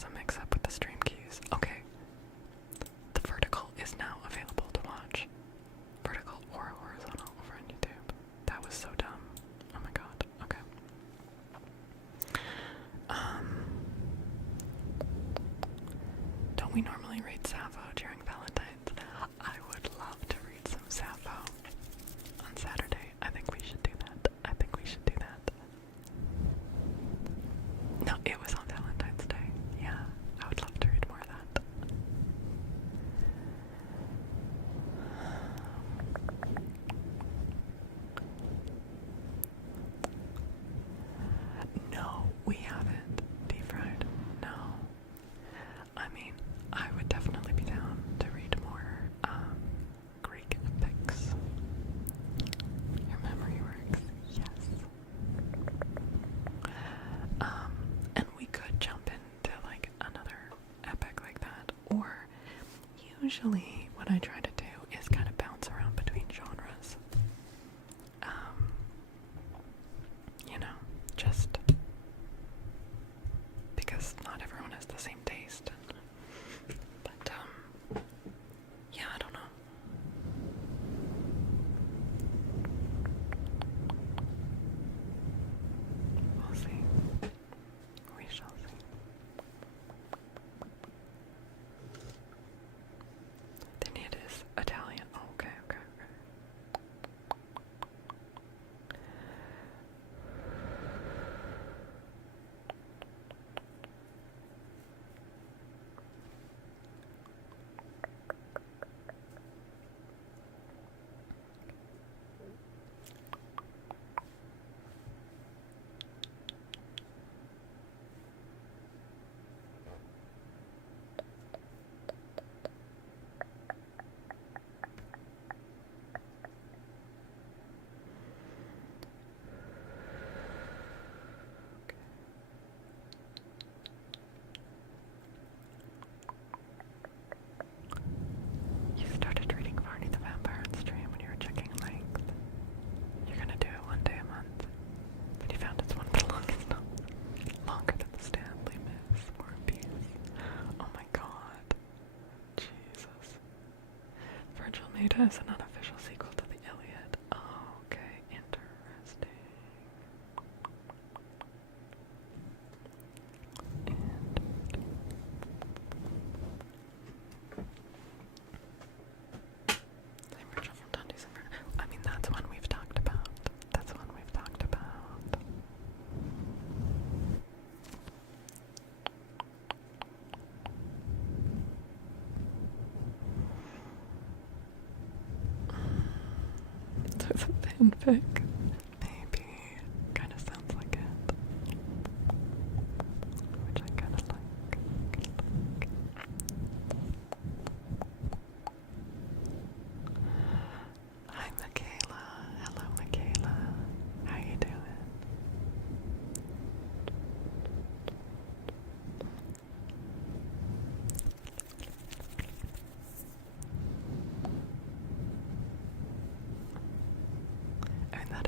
was a mix-up with the stream keys. Okay. The vertical is now available to watch. Vertical or horizontal over on YouTube. That was so dumb. Oh my god. Okay. Don't we normally read Sappho during Valentine's? I would love to read some Sappho on Saturday. I think we should do that. I think we should do that. No, it was on Valentine's Day. Yeah, I would love to read more of that. No, we haven't deep fried. No. I mean, I would definitely be down to read more Greek epics. Your memory works, yes. And we could jump into like another epic like that, or usually what I try to do is kind of bounce around between genres. You know, just because not everyone has the same taste. But, yeah, I don't know. We'll see. We shall see. Then it is Italian. Oh, okay, okay, okay. You started reading Barney the Vampire on stream when you were checking length. You're gonna do it one day a month. But you found it's one of the longest longer than the Stanley Miss War and Peace. Oh my god. Jesus. Virgil Maida is an unofficial sequel to the Iliad. Oh, okay. Interesting. Same Virgil from Dante's Inferno. I mean, that's one we've talked about. That's one we've talked about. So it's a fanfic. Maybe. Kinda sounds like it. Which I kinda like. Hi Michaela. Hello Michaela. How you doing? I mean,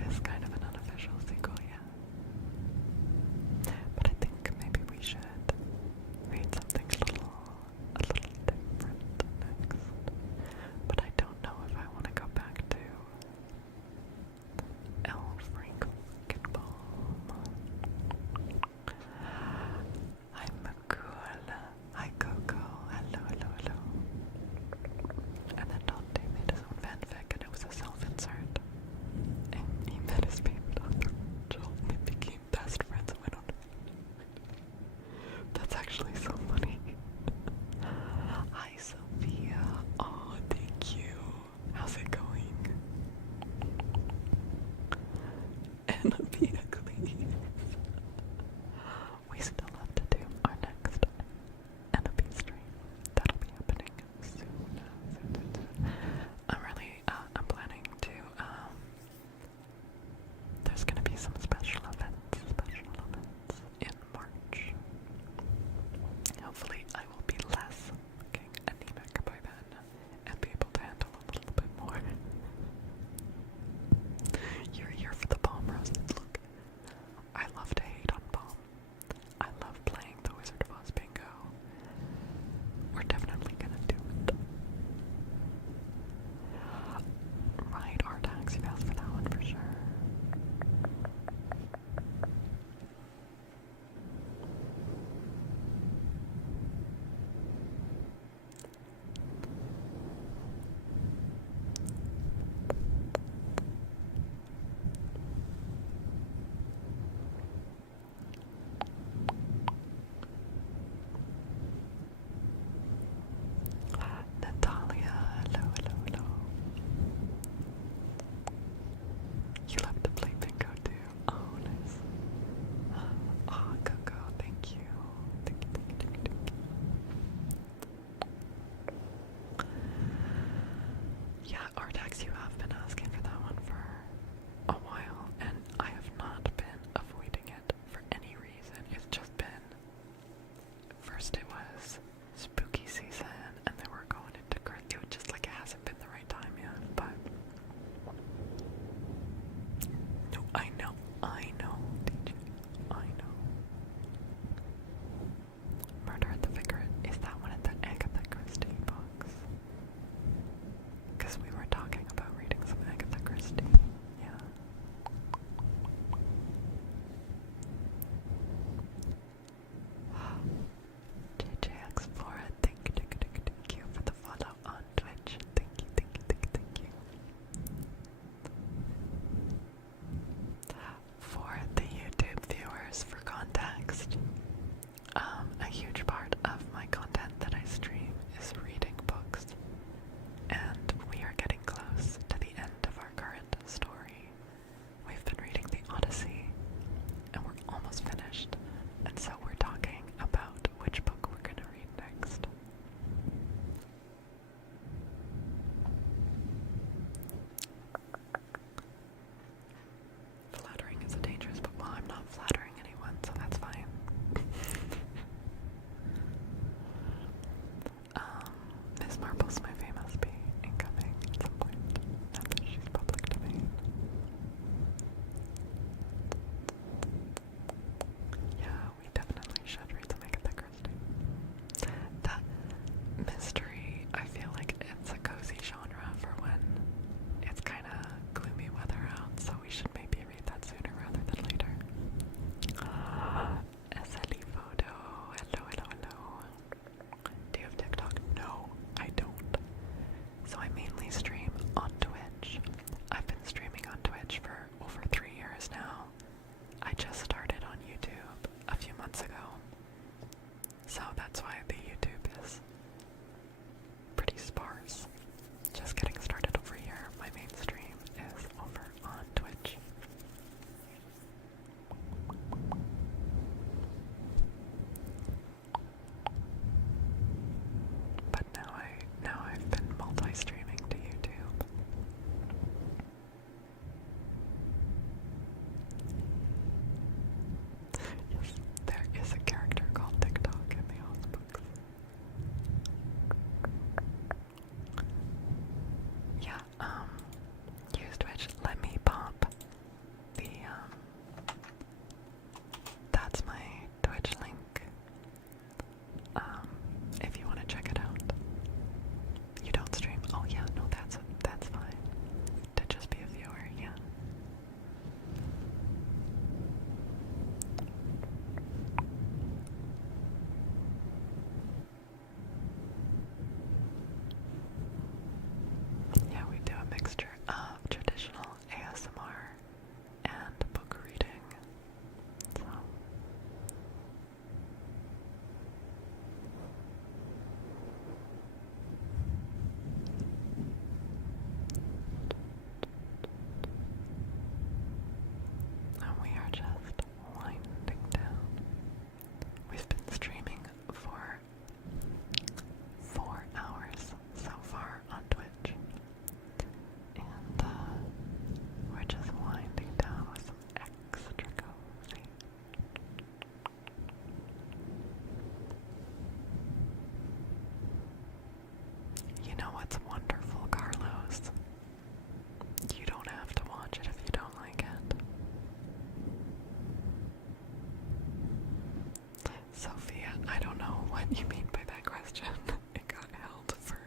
I don't know what you mean by that question. It got held for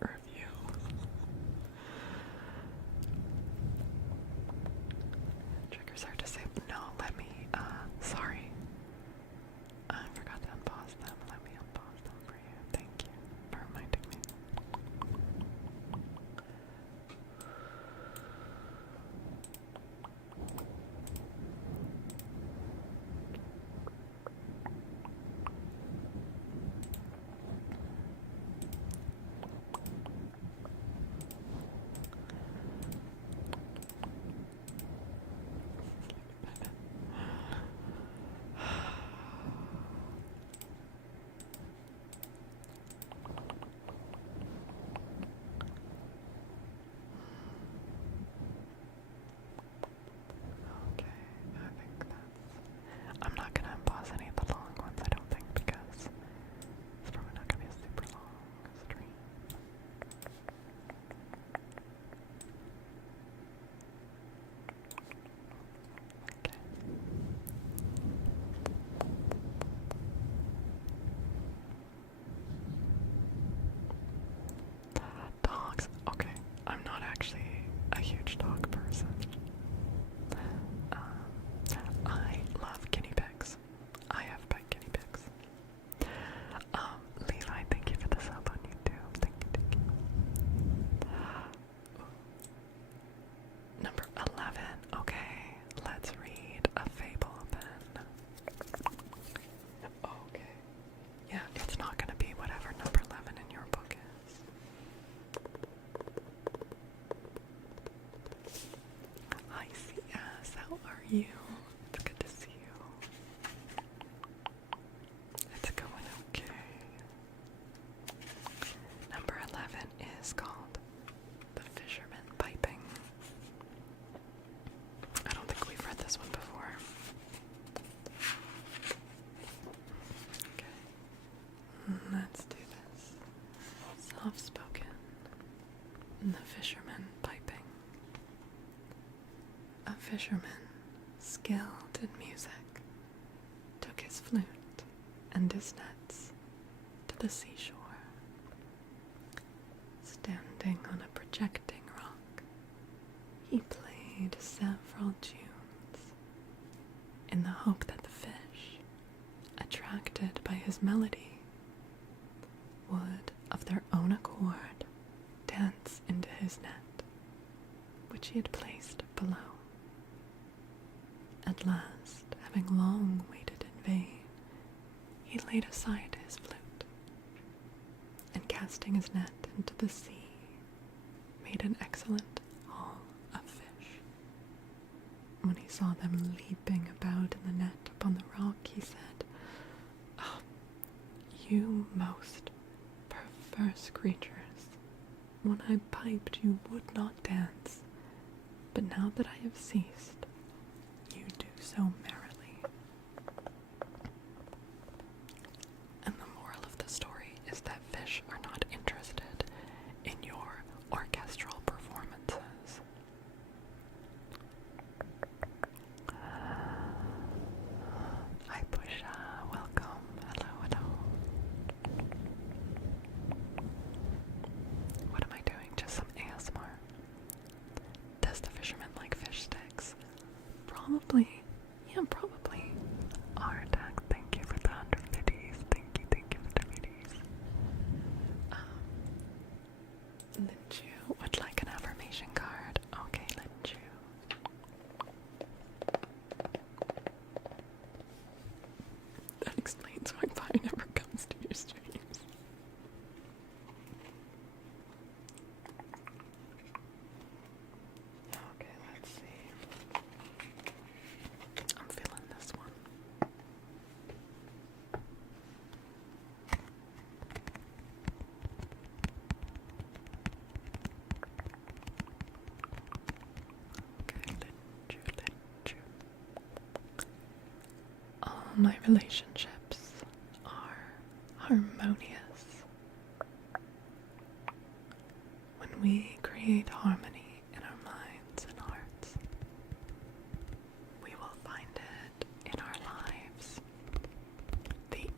review. Triggers are disabled. No, let me, sorry. I forgot to unpause them. Let me unpause them for you. Thank you for reminding me. Okay, I think that's... I'm not gonna unpause any of the long ones, I don't think, because it's probably not gonna be a super long stream. Okay. Dogs. Okay, I'm not actually a huge dog person. I love guinea pigs. I have pet guinea pigs. Levi, thank you for the sub on YouTube. Thank you, thank you. Number 11. Okay, let's read a fable then. Okay. Yeah, it's not gonna be whatever number 11 in your book is. Hi, CS. How are you? It's good to see you. It's going okay. Number 11 is called The Fisherman Piping. I don't think we've read this one before. Okay. Let's do this. Soft spoken. The Fisherman Piping. A fisherman, skilled in music, took his flute and his nets to the seashore. Standing on a projecting rock, he played several tunes in the hope that the fish, attracted by his melody, would of their own accord dance into his net, which he had placed below. At last, having long waited in vain, he laid aside his flute, and casting his net into the sea, made an excellent haul of fish. When he saw them leaping about in the net upon the rock, he said, "Oh, you most perverse creatures, when I piped you would not dance, but now that I have ceased, you do so merrily." And the moral of the story is that fish are not interested in your orchestral performances. Hi Pusha, welcome. Hello, hello. What am I doing? Just some ASMR. Does the fisherman like fish sticks? Probably. Yeah, probably. Artak, thank you for the 100 biddies. Thank you for the biddies. Linju would like an affirmation card. Okay, Linju. That explains why Pi never comes to your streams. Okay, let's see. I'm feeling this one. Okay, Linju. All my relationships are harmonious. When we create harmony in our minds and hearts, we will find it in our lives. The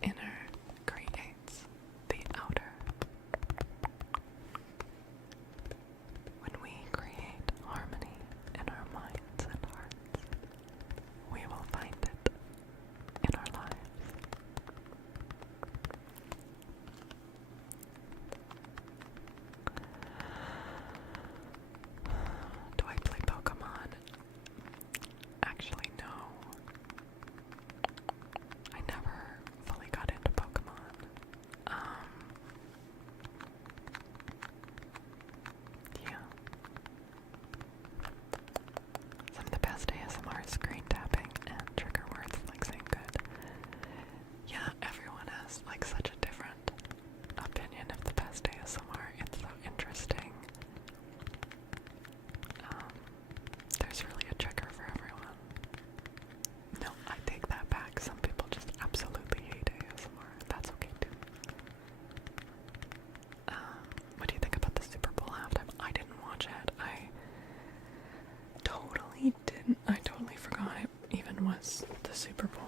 the Super Bowl.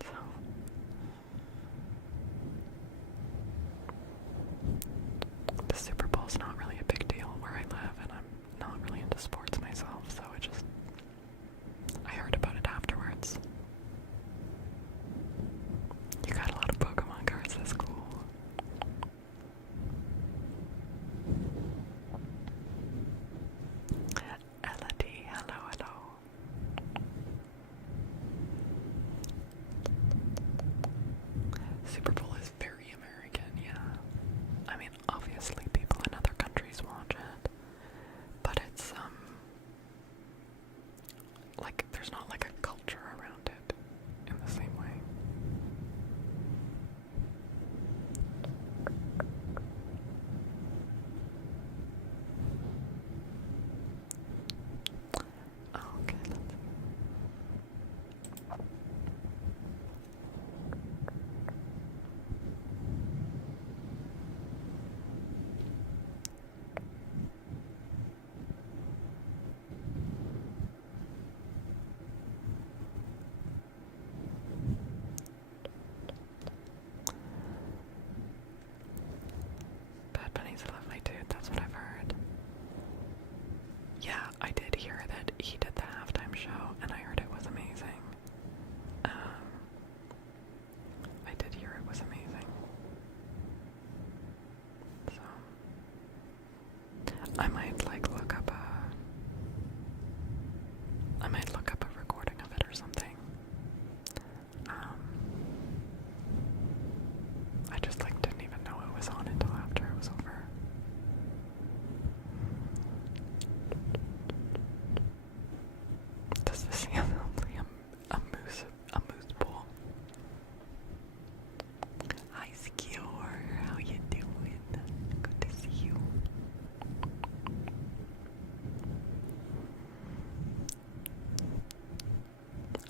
So the Super Bowl's not really a big deal where I live, and I'm not really into sports myself, so I heard about it afterwards. You got a lot of Pokemon cards, that's cool. Elodie, hello, hello. Super Bowl is very American, yeah. I mean, obviously people in other countries watch it, but it's, like, there's not like a culture around it in the same way. Okay, let's see. Bad Bunny's a lovely dude, that's what I've heard. Yeah, I did hear that he did the halftime show, and I heard it was amazing. I did hear it was amazing. So, I might look up a recording of it or something. I just didn't even know it was on until after it was over. Does this sound like a moose pool? Hi, Secure. How you doing? Good to see you.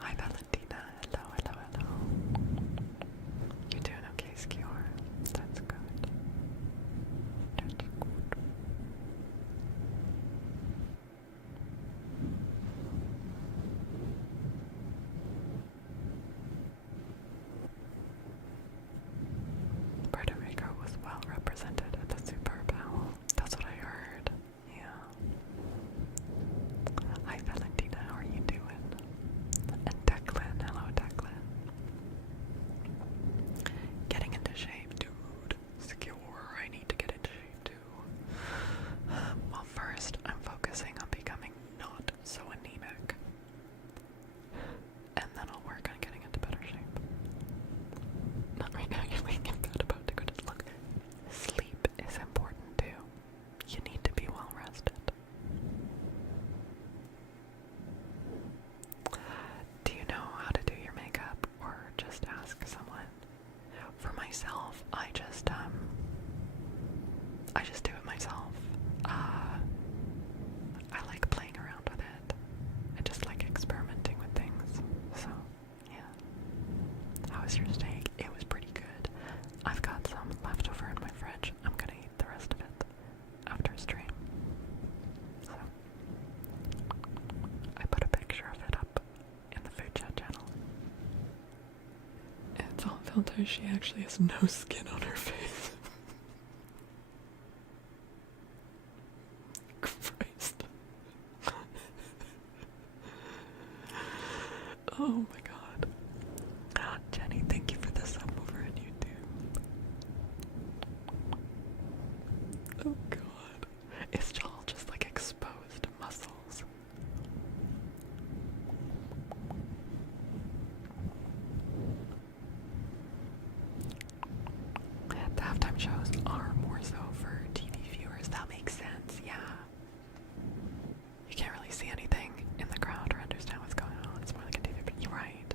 Hi, Valentina. Hello, hello, hello. You doing okay, Secure? That's good. That's good. Puerto Rico was well represented at the Super Bowl. That's what I heard. Yeah. Hi Valentina, how are you doing? And Declan, hello Declan. Getting into shape, dude. Secure, I need to get into shape too. Well, first, I'm focusing on becoming not so anemic. And then I'll work on getting into better shape. Not right now, you're laying in bed about to go to look. Sleep is important too. You need to be well rested. Do you know how to do your makeup, or just ask someone? For myself, I just do it myself. I like playing around with it. I just like experimenting with things. So, yeah. How was your steak? It was pretty good. I've got some left over in my fridge. I'm gonna eat the rest of it after stream. So, I put a picture of it up in the food chat channel. It's all filter. She actually has no skin on her face. Christ. Oh my god. Jenny, thank you for the sub over on YouTube. Oh god. It's all just exposed muscles. The halftime shows are more so for TV viewers. That makes sense, yeah. You can't really see anything in the crowd or understand what's going on. It's more like a TV, but you're right.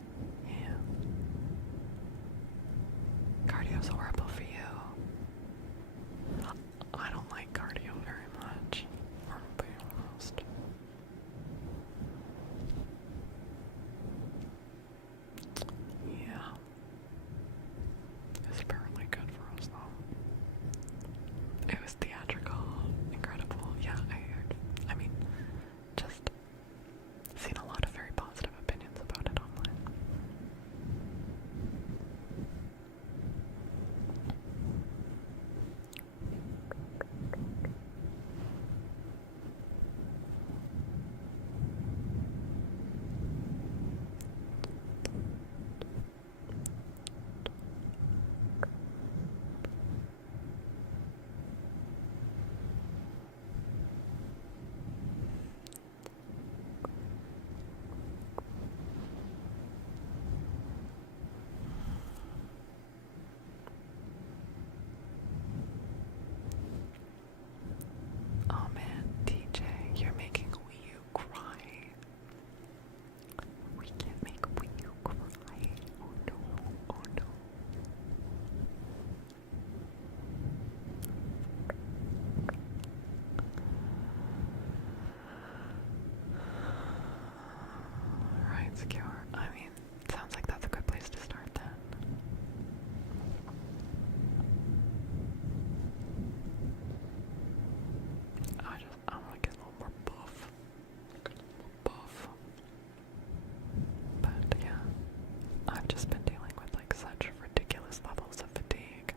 just been dealing with like such ridiculous levels of fatigue.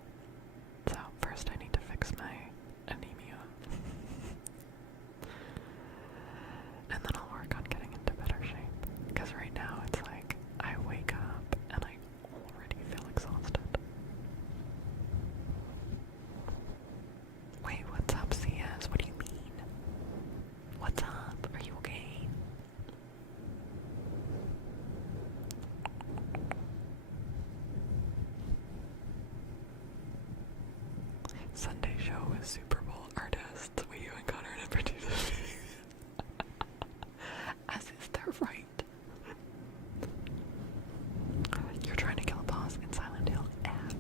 So first I need to fix my anemia. And then I'll work on getting into better shape. Because right now it's like I wake up and I already feel exhausted. Wait, what's up, CS? What do you mean? What's up? Are you okay? Sunday show with Super Bowl artists. Wait, you and Connor never do this. As is their right. You're trying to kill a boss in Silent Hill F.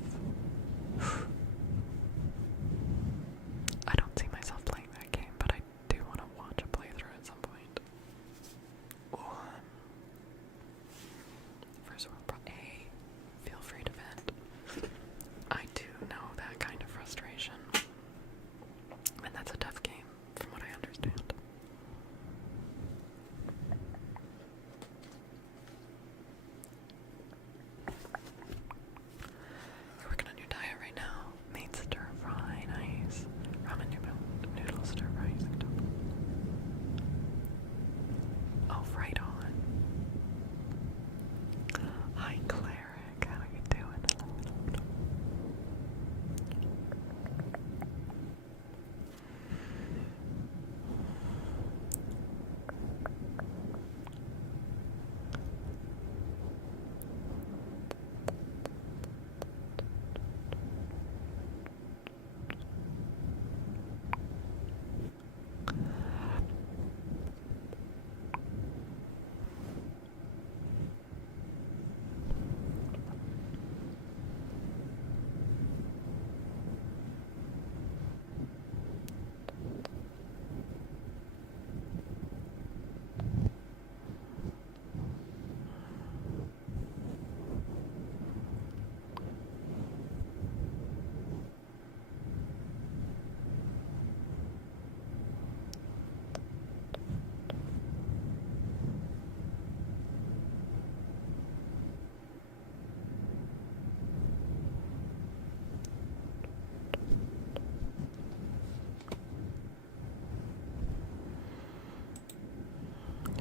I don't see myself playing that game, but I do want to watch a playthrough at some point. First world hey, feel free to vent. I do know that kind of frustration. And that's a tough game, from what I understand. You're working on your diet right now. Made stir fry, nice. Ramen noodles, stir fry using tofu. Oh, right on. Hi, Cleric. How you doing?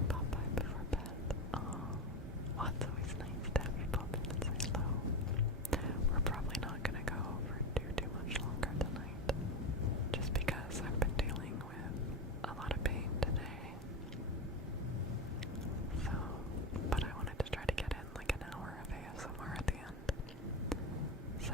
Pop by before bed. Oh, well, it's always nice to have you pop in and say hello. We're probably not gonna go for too much longer tonight, just because I've been dealing with a lot of pain today. So, but I wanted to try to get in like an hour of ASMR at the end. So.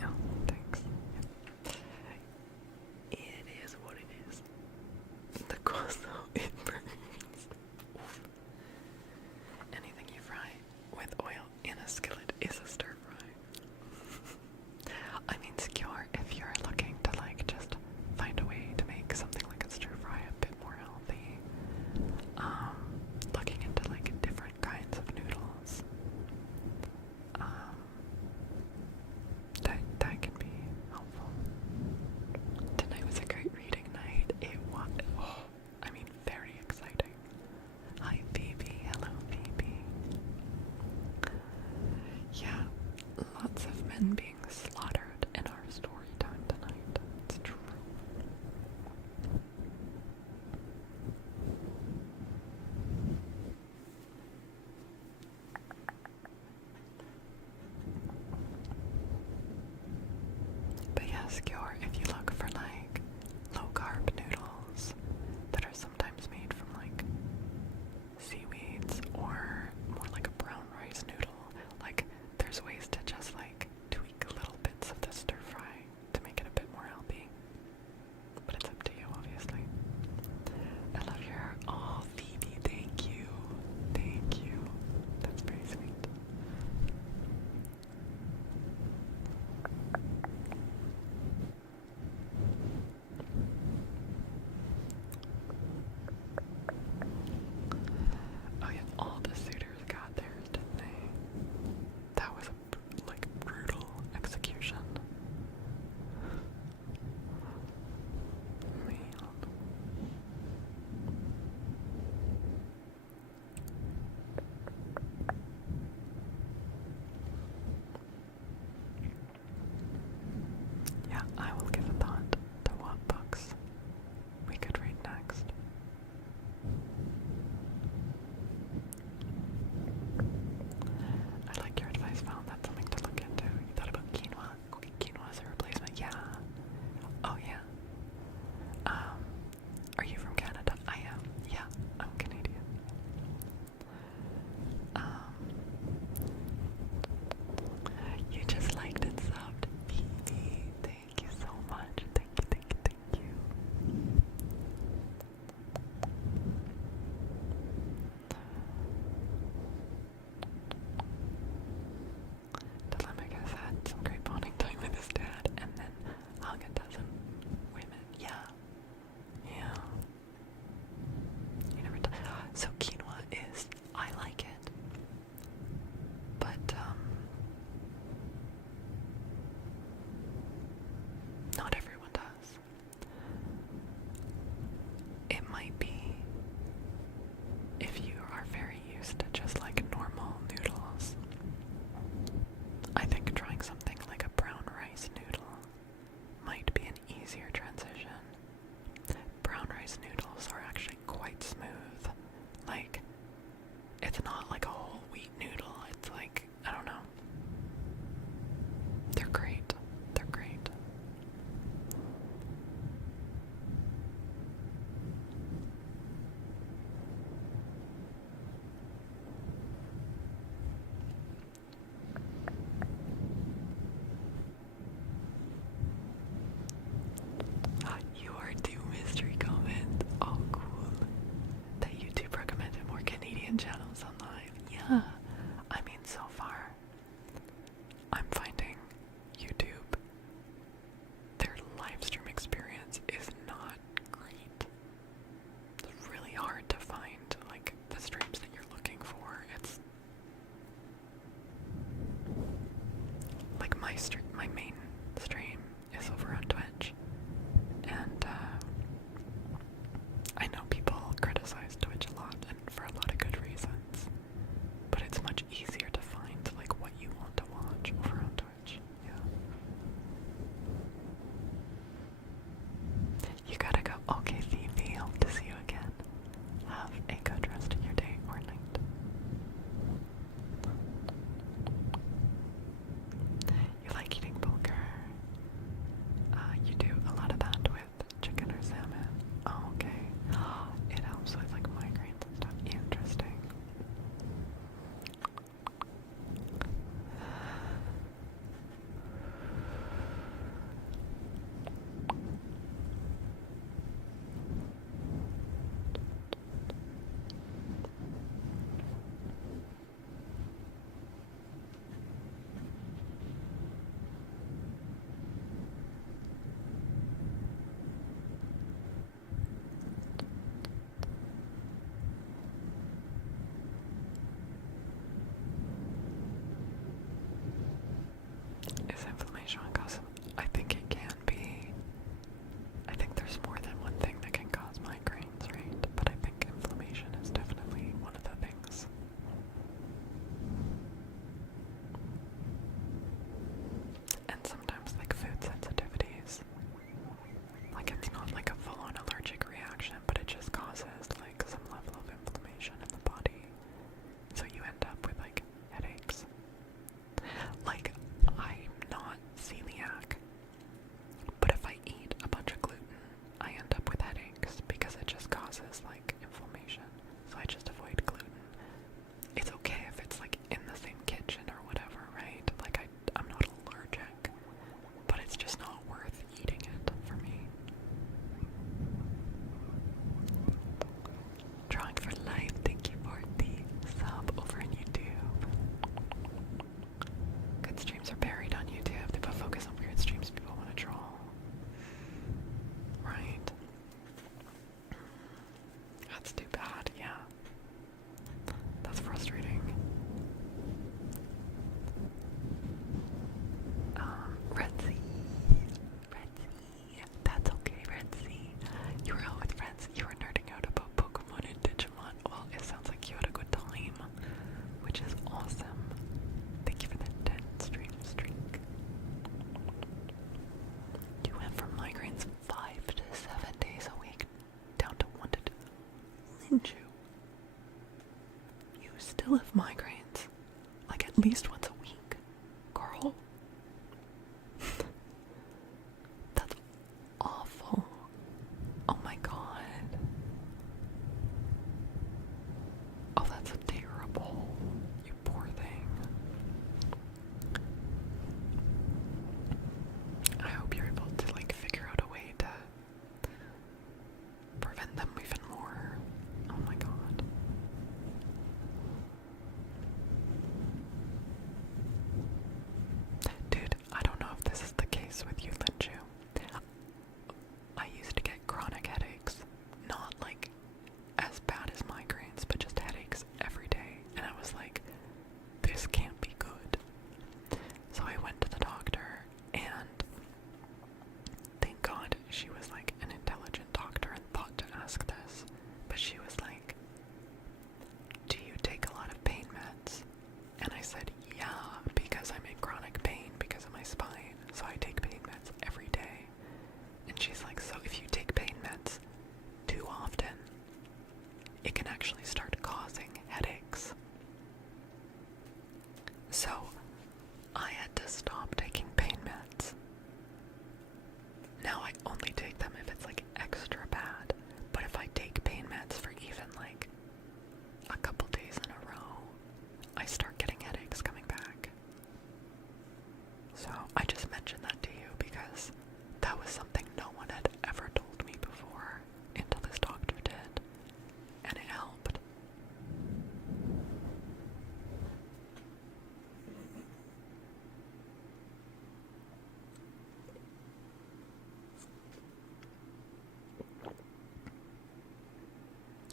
Yeah, thanks. It is what it is. The gusto, it burns. Oof. Anything you fry with oil in a skillet is a stir fry. I mean, secure if you're looking to like just find a way to make something like a stir fry a bit more healthy. Looking into like different kinds of noodles. That can be helpful. Tonight was a great reading night. It was, I mean, very exciting. Hi, Phoebe. Hello, Phoebe. Yeah, lots of men being slaughtered in our story time tonight. It's true. But yeah, Skewer, if you look for like low-carb noodles that are sometimes made from like seaweeds or more like a brown rice noodle, like there's ways to just like tweak little bits of the stir fry to make it a bit more healthy. But it's up to you, obviously. I love your hair. Oh, Phoebe, thank you. Thank you. That's very sweet. I will give a thought to what books we could read next. I like your advice, Val. That's something to look into. You thought about quinoa? Quinoa as a replacement? Yeah. Oh, yeah. Are you from Canada? I am. Yeah, I'm Canadian. You just liked and subbed. Phoebe, thank you so much. still have migraines, like at least once a week. Girl. That's awful. Oh my god. Oh, that's terrible. You poor thing. I hope you're able to like figure out a way to prevent them even more. Oh my god. Dude, I don't know if this is the case with you, Linju. I used to get chronic headaches. Not like as bad as migraines, but just headaches every day. And I was like, this can't be good. So I went to the doctor, and thank God she was like an intelligent doctor and thought to ask this. But she was like, do you take a lot of pain meds? And I said, yeah, because I'm in chronic pain because of my spine. So I take pain meds every day. And she's like, so if you take pain meds too often, it can actually start causing headaches. So I had to stop taking pain meds. Now I only take them if it's like extra bad. But if I take pain meds for even like a couple days in a row, I start getting headaches coming back. So I just mentioned that to you because that was something no one had ever told me before until this doctor did, and it helped.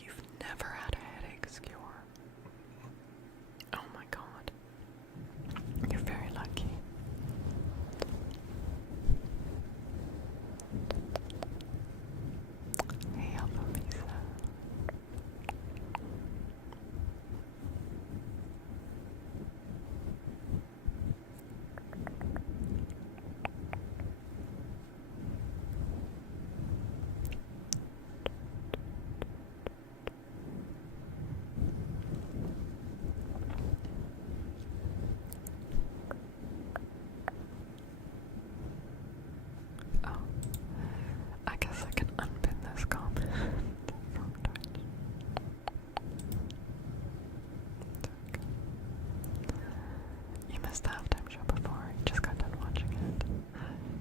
You've never had a headache, Skewer. Oh my god. You're very lucky. Hey, Alpha Lisa. Oh, I guess I can unpin this comment from Twitch. You missed the halftime show before. You just got done watching it.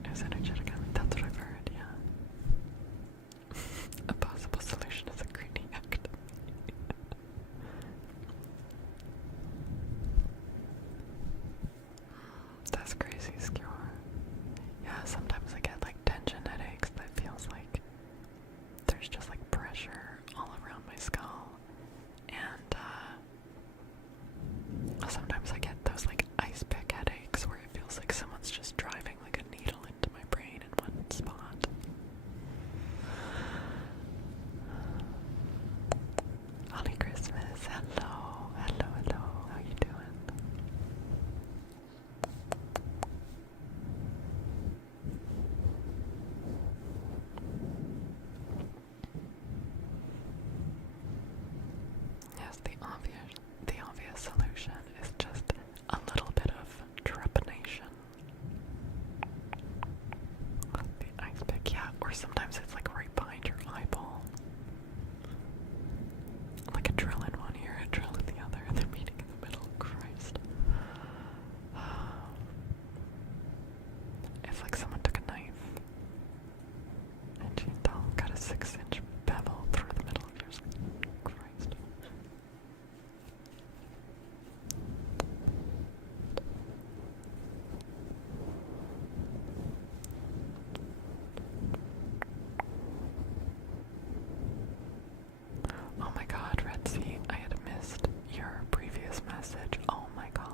It was energetic. That's what I've heard, yeah. A possible solution is a greedy act. That's crazy, Skewer. Yeah, sometimes I get like tension headaches that feels like there's just like pressure all around my skull. And sometimes I get those like ice pick headaches where it feels like someone's just driving like a needle into my brain in one spot. Holly Christmas, hello, hello, hello, how you doing? Yes, the obvious solution is just a little bit of trepanation. The ice pick, yeah, or sometimes it's like right behind your eyeball. Like a drill in one ear, a drill in the other, and they're meeting in the middle. Christ. It's like someone took a knife and she got a 6-inch bevel through the middle of yours. Christ. Oh my god, Red Sea, I had missed your previous message. Oh my gosh.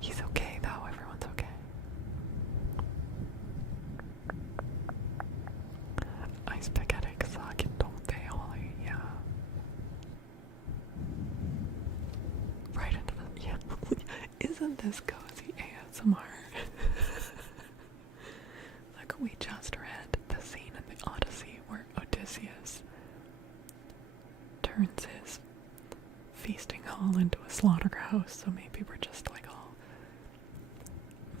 He's okay though, everyone's okay. Ice pick headaches suck, don't they, Holly? Yeah. Right into the, yeah. Isn't this cozy ASMR? Like, we just read the scene in the Odyssey where Odysseus turns his feasting hall into a slaughterhouse, so maybe we're just like all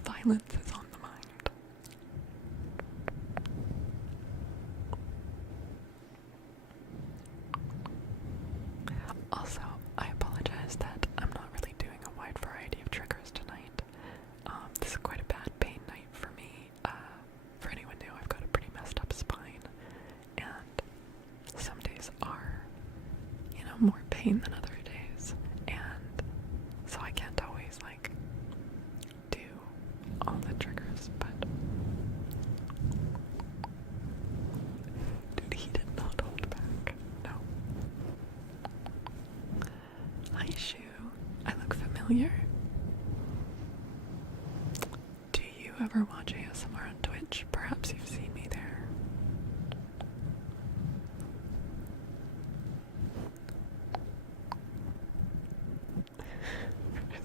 violence is on the mind. Also, I apologize that I'm not really doing a wide variety of triggers tonight. This is quite a bad pain night for me. For anyone new, I've got a pretty messed up spine, and some days are, more pain than other days, and so I can't always, do all the triggers, but dude, he did not hold back. No. Hi, Shu. I look familiar. Do you ever watch ASMR on Twitch? Perhaps you've seen me there.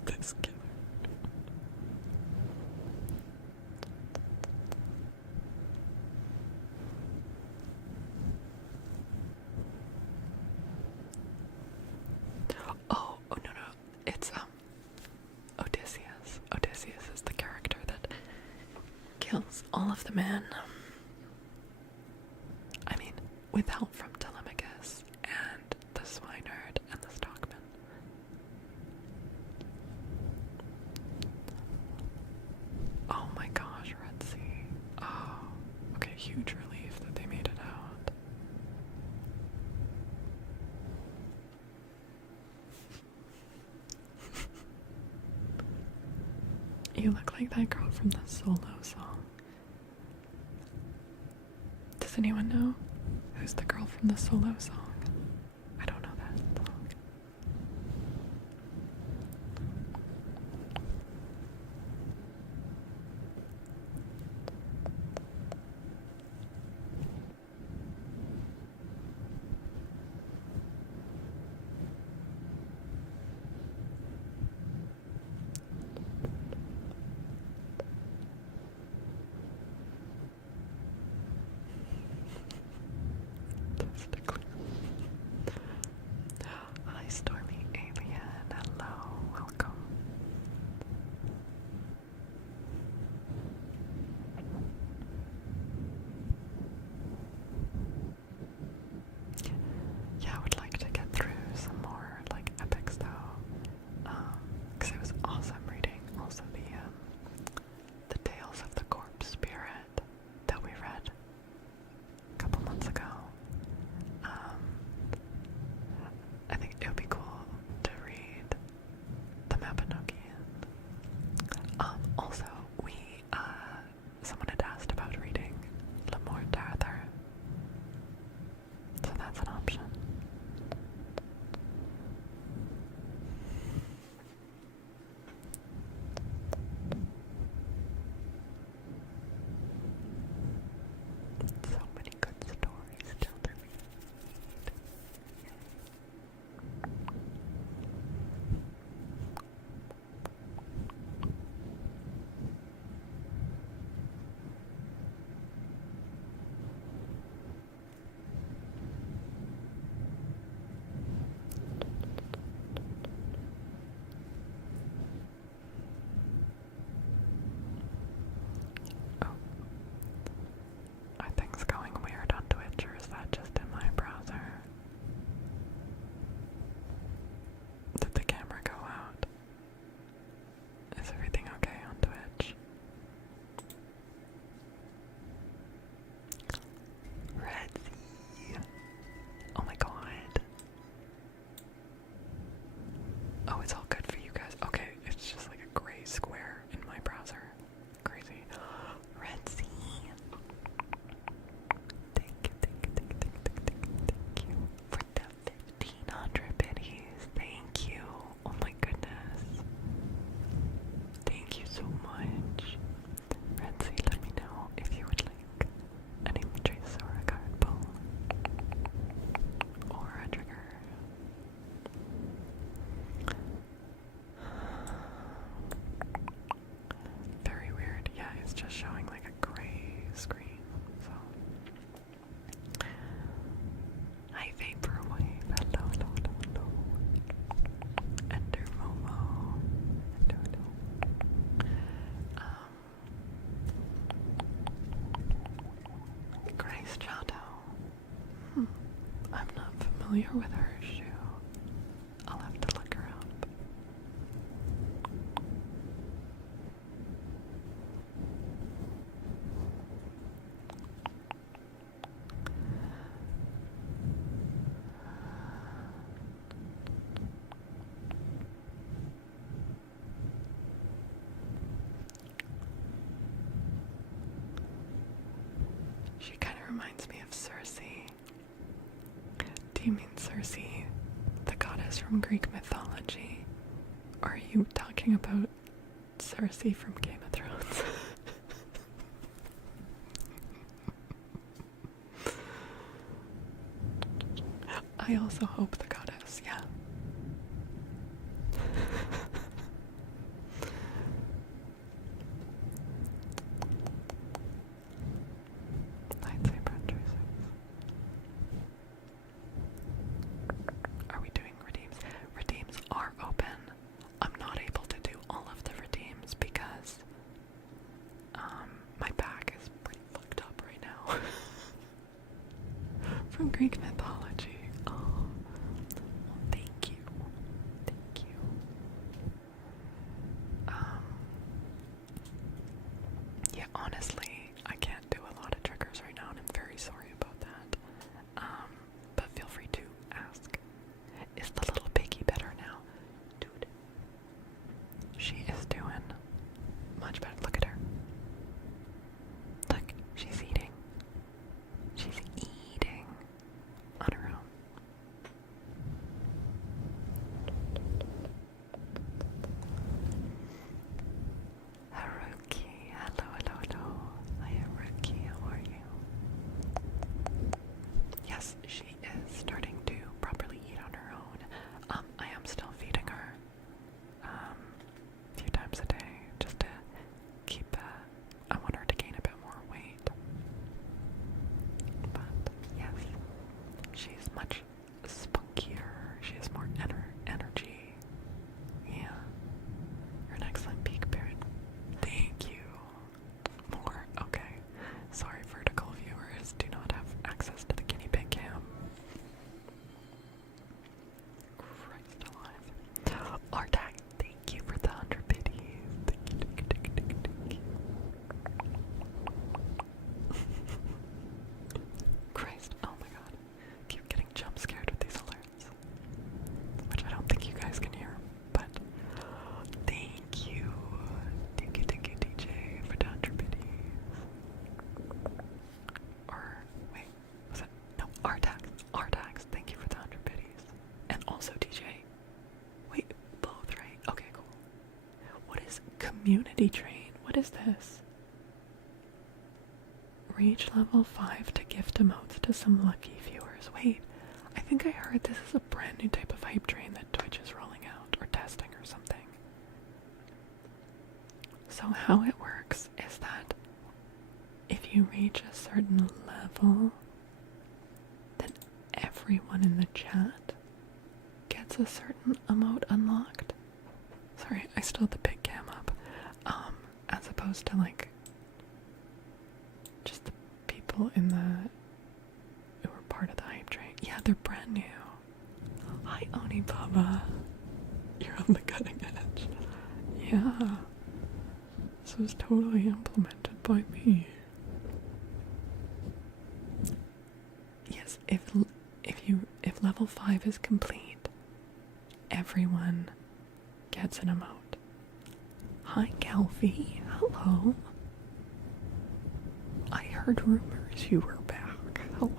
This killer. Oh no, it's Odysseus. Odysseus is the character that kills all of the men. I mean, with help from Telemachus and the swineherd and the stockman. Oh my gosh, Red Sea. Oh, okay, huge relief that they made it out. You look like that girl from the solo song. Does anyone know who's the girl from the solo song? I don't know that song. Hi, Stormy Alien. Hello, welcome. Yeah, I would like to get through some more epics though, because it was awesome reading also the Tales of the Corpse Spirit that we read a couple months ago. I think it would be cool to read the Mabinogion. Also, someone had asked about reading Le Mortarthur, so that's an option. So many good stories still to read. Oh. Are things going weird on Twitch, or is that just in my browser? Did the camera go out? Is everything okay on Twitch? Red Sea. Oh my god. Oh, it's all good for you guys. Okay, it's just like a gray square in my browser. Crazy. Red Sea. Thank you for the 1,500 biddies. Thank you. Oh my goodness. Thank you so much. Red Sea, let me know if you would like an image trace or a card pull or a trigger. Very weird. Yeah, it's just showing like a gray screen. So, hi Vaporwave. Hello, hello. familiar with her shoe. I'll have to look her up. She kind of reminds me of Circe. Do you mean Circe, the goddess from Greek mythology? Or are you talking about Circe from Game of Thrones? I also hope the goddess, yeah. Lightsaber tracers. Are we doing redeems? Redeems are open. I'm not able to do all of the redeems because my back is pretty fucked up right now. From Greek mythology. Oh, well, thank you. Thank you. Yeah, honestly, I can't do a lot of triggers right now, and I'm very sorry about that. But feel free to ask. Is the little piggy better now? Dude, she is doing much better. Look at her. Look, she's eating. She's eating on her own. Haruki, hello, hello, hello. Hi, Haruki, how are you? Yes, she is starting to properly eat on her own. I am still feeding her a few times a day just to keep, I want her to gain a bit more weight. But yes, she's much spunkier. She has more energy. Yeah. You're an excellent peak parent. Thank you. More. Okay. Sorry, vertical viewers do not have access to the guinea pig cam. Christ alive. Artag, thank you for the 100 biddies. Thank you, thank you, thank you, thank you, thank you. Christ, oh my god. Keep getting jump scared with these alerts. Which I don't think you guys can hear, but thank you. Thank you, DJ, for the 100 biddies. Or, wait, was it? No, Artax, thank you for the 100 biddies. And also DJ. Wait, both, right? Okay, cool. What is community train? What is this? Reach level 5 to gift emotes to some lucky viewers. Wait, I think I heard this is a brand new type of hype train that Twitch is rolling out, or testing or something. So how it works is that if you reach a certain level, then everyone in the chat gets a certain emote unlocked. Sorry, I still have the big cam up. As opposed to like just the people in the who were part of the hype train. Yeah, they're brand new. Hi Oni Baba. You're on the cutting edge. Yeah. This was totally implemented by me. Yes, if level 5 is complete, everyone gets an emote. Hi Calfie, hello. I heard rumors you were back. Hello.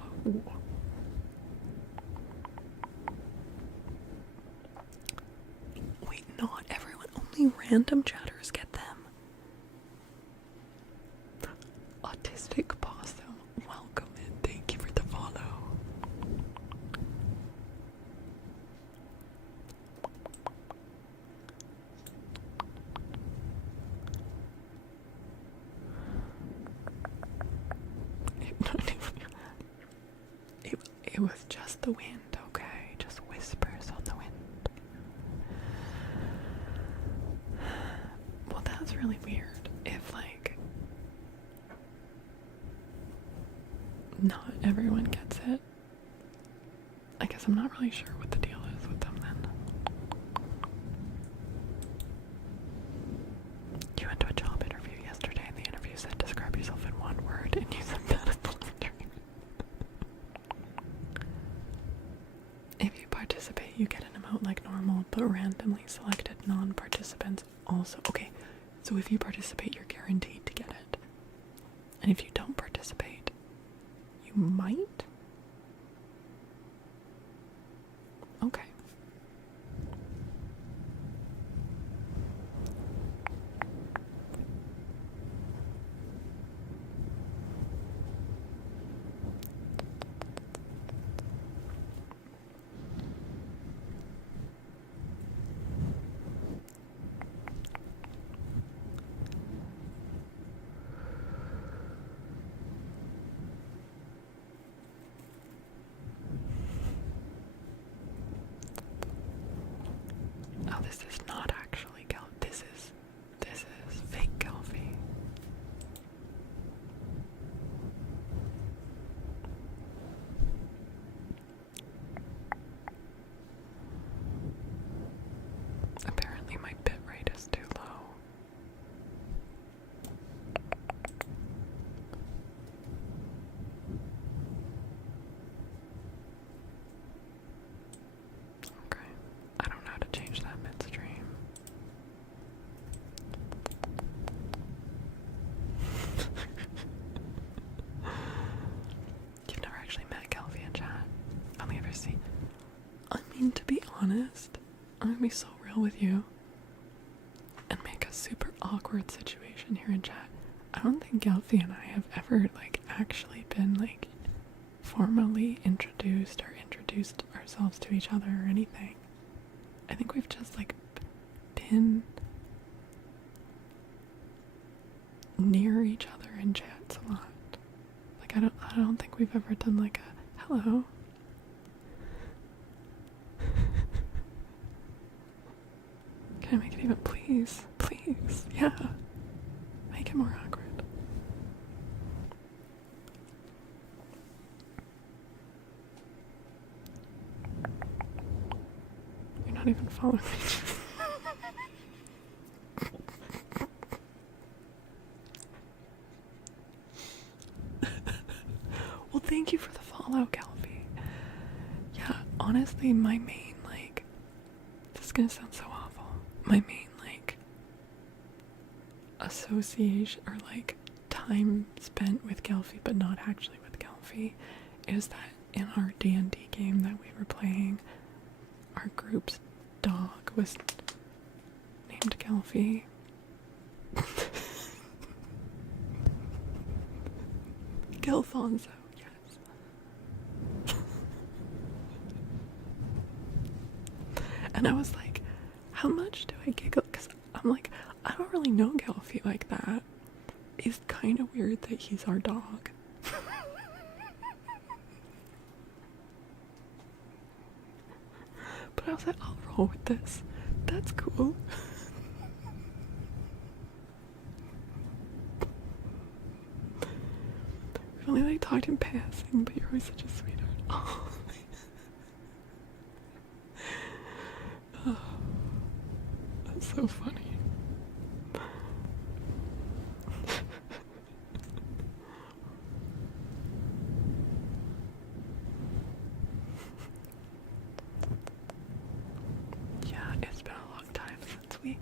Wait, not everyone, only random chatters get them. Autistic Possum, welcome and thank you for the follow. It was just the wind, okay? Just whispers on the wind. Well, that's really weird. If, like, not everyone gets it. I guess guess I'm not really sure what the deal is with them then. You went to a job interview yesterday and the interview said describe yourself in one word and you said that as the letter. If you participate, you get an emote like normal, but randomly selected non-participants also. Okay, so if you participate, you're guaranteed to get it. And if you don't participate, you might? Okay. Oh, this is not actually this is fake Kelfie. Apparently my bit rate is too low. Okay. I don't know how to change that midstream. You've never actually met Kelvie in chat. Only ever seen. I mean, to be honest, I'm gonna be so real with you and make a super awkward situation here in chat. I don't think Kelvie and I have ever, like, actually been, like, formally introduced or introduced ourselves to each other or anything. I think we've just, like, been near each other in chats a lot. Like, I don't think we've ever done, like, a hello. Can I make it even, please? Please, yeah. Make it more awkward. You're not even following me. Well, thank you for the follow, Kelvie. Yeah, honestly, my main, like, this is gonna sound so awful. My main, like, association or, like, time spent with Kelvie, but not actually with Kelvie, is that in our D&D game that we were playing, our group's dog was named Kelvie. Gelfonso, yes. And I was like, how much do I giggle? Because I'm like, I don't really know Gelfie like that. It's kind of weird that he's our dog. But I was like, I'll roll with this. That's cool. We've only, like, talked in passing, but you're always such a sweetheart. Oh. Oh, that's so funny. Yeah, it's been a long time since we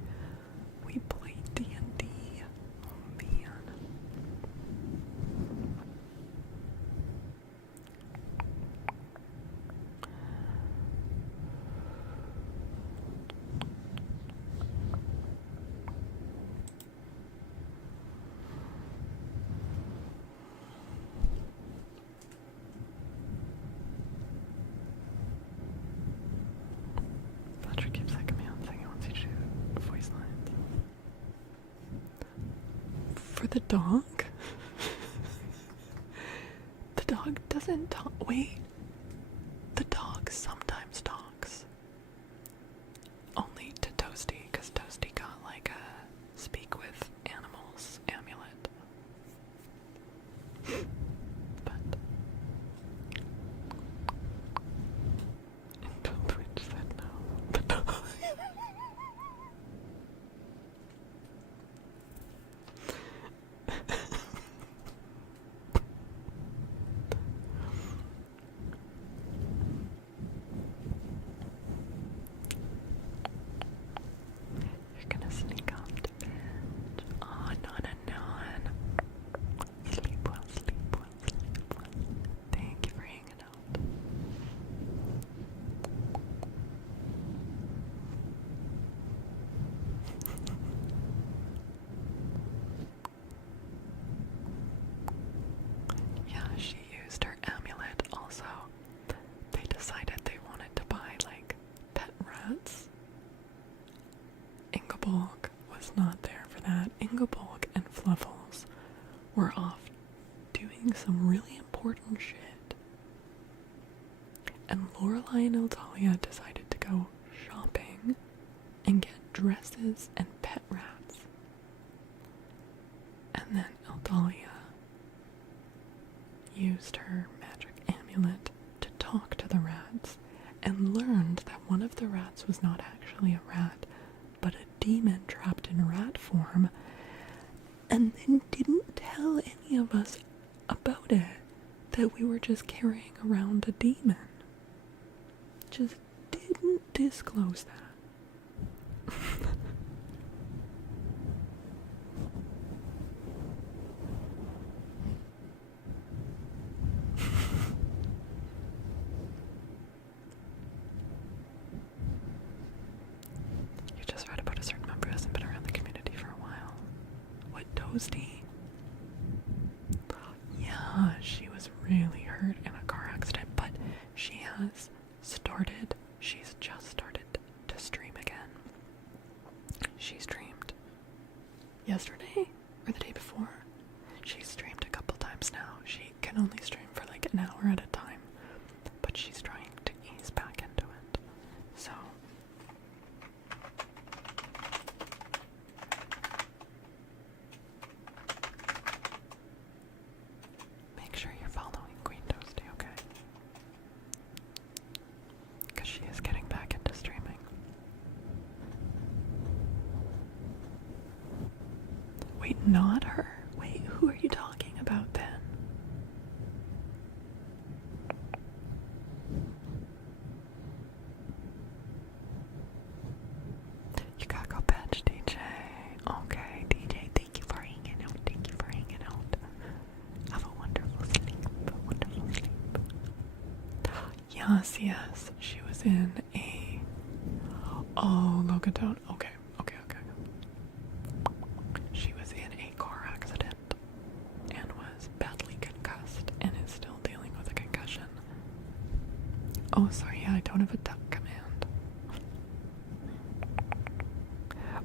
played D&D. Oh man. Patrick keeps like me on saying he wants you to do voice lines. For the dog? The dog doesn't talk. Wait. The dog sometimes talks. Only to Toasty, because Toasty got like a speak with animals amulet. But used her magic amulet to talk to the rats and learned that one of the rats was not actually a rat, but a demon trapped in rat form, and then didn't tell any of us about it, that we were just carrying around a demon. Just didn't disclose that. You just read about a certain member who hasn't been around the community for a while. What, Toasty? Yeah, she was really hurt in a car accident, but she's just started to stream again. She streamed yesterday or the day before. She streamed a couple times now. She can only stream for like an hour at a time, but she's trying to ease back into it. So make sure you're following Queen Toasty, okay? Because she is getting back into streaming. Wait, not her? Wait, who are you talking about then? You gotta go bench, DJ. Okay, DJ, thank you for hanging out. Thank you for hanging out. Have a wonderful sleep. A wonderful sleep. Yes, she was in a... Oh, Logatone. Okay. She was in a car accident and was badly concussed and is still dealing with a concussion. Oh, sorry, yeah, I don't have a duck command.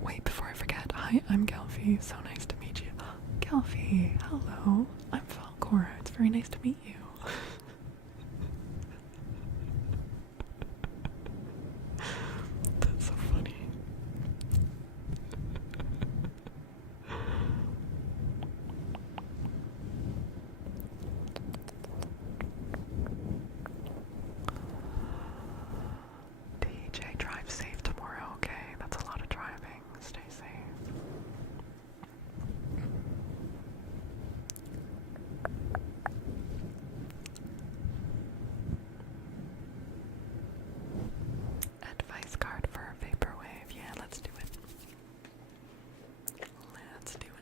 Wait, before I forget, hi, I'm Gelfie. So nice to meet you. Gelfie, hello. I'm Falcora. It's very nice to meet you. That's so funny. DJ, drive safe tomorrow, okay? That's a lot of driving. Stay safe. Advice card for Vaporwave. Yeah, let's do it. Let's do it.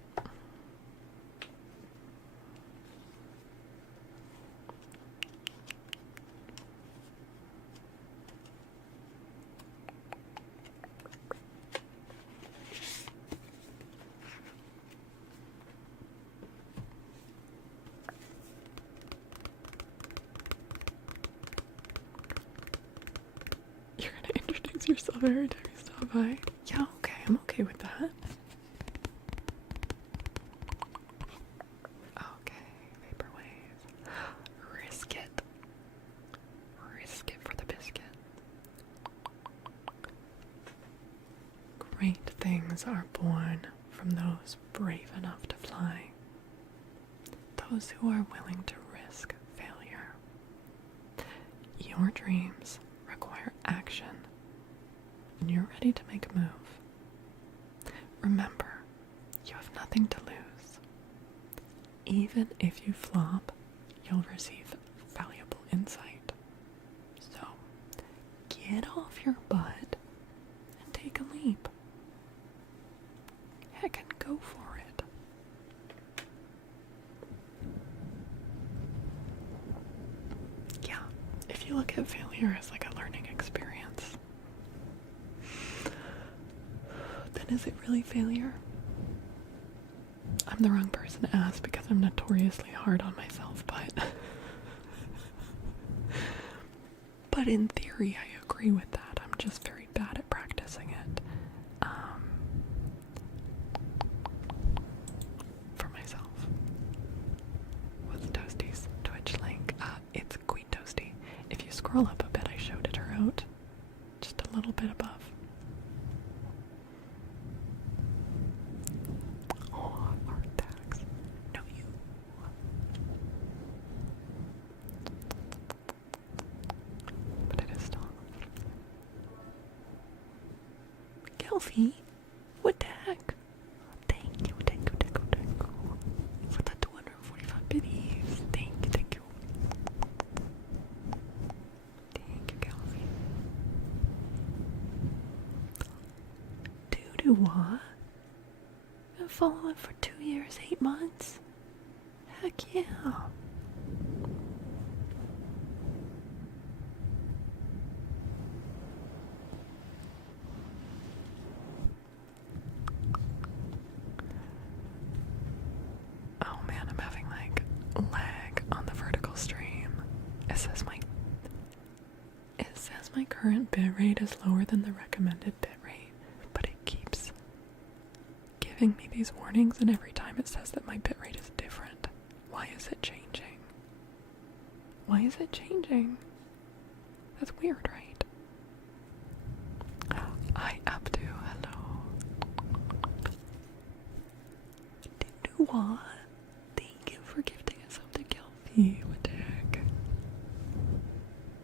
You're gonna introduce yourself every time you stop by? Yeah, okay, I'm okay with that. Okay, Vaporwave. Risk it. Risk it for the biscuit. Great things are born from those brave enough to fly. Those who are willing to risk failure. Your dreams require action, and you're ready to make a move. Remember, you have nothing to lose. Even if you flop, you'll receive valuable insight. So, get off your butt and take a leap. Heck, and go for it. Yeah, if you look at failure as like a learning experience, then is it really failure? I'm the wrong person to ask because I'm notoriously hard on myself, but in theory I agree with that. I'm just very bad at practicing it for myself. What's Toasty's Twitch link? It's Queen Toasty. If you scroll up a bit, I showed it her out just a little bit above. Oh, art tags. No, you. Kelsey, what the heck? Thank you. For the 245 biddies. Thank you. Thank you, Kelsey. Doo-doo-wah? Been following for 2 years, 8 months? Heck yeah. Oh man, I'm having like lag on the vertical stream. It says my current bitrate is lower than the recommended bitrate, but it keeps giving me these warnings, and every time it says that my bitrate is different. Why is it changing? Why is it changing? That's weird, right? Hi, Abdu. Hello. Doo-doo-wah. Thank you for gifting us up to Kelpie. What the heck?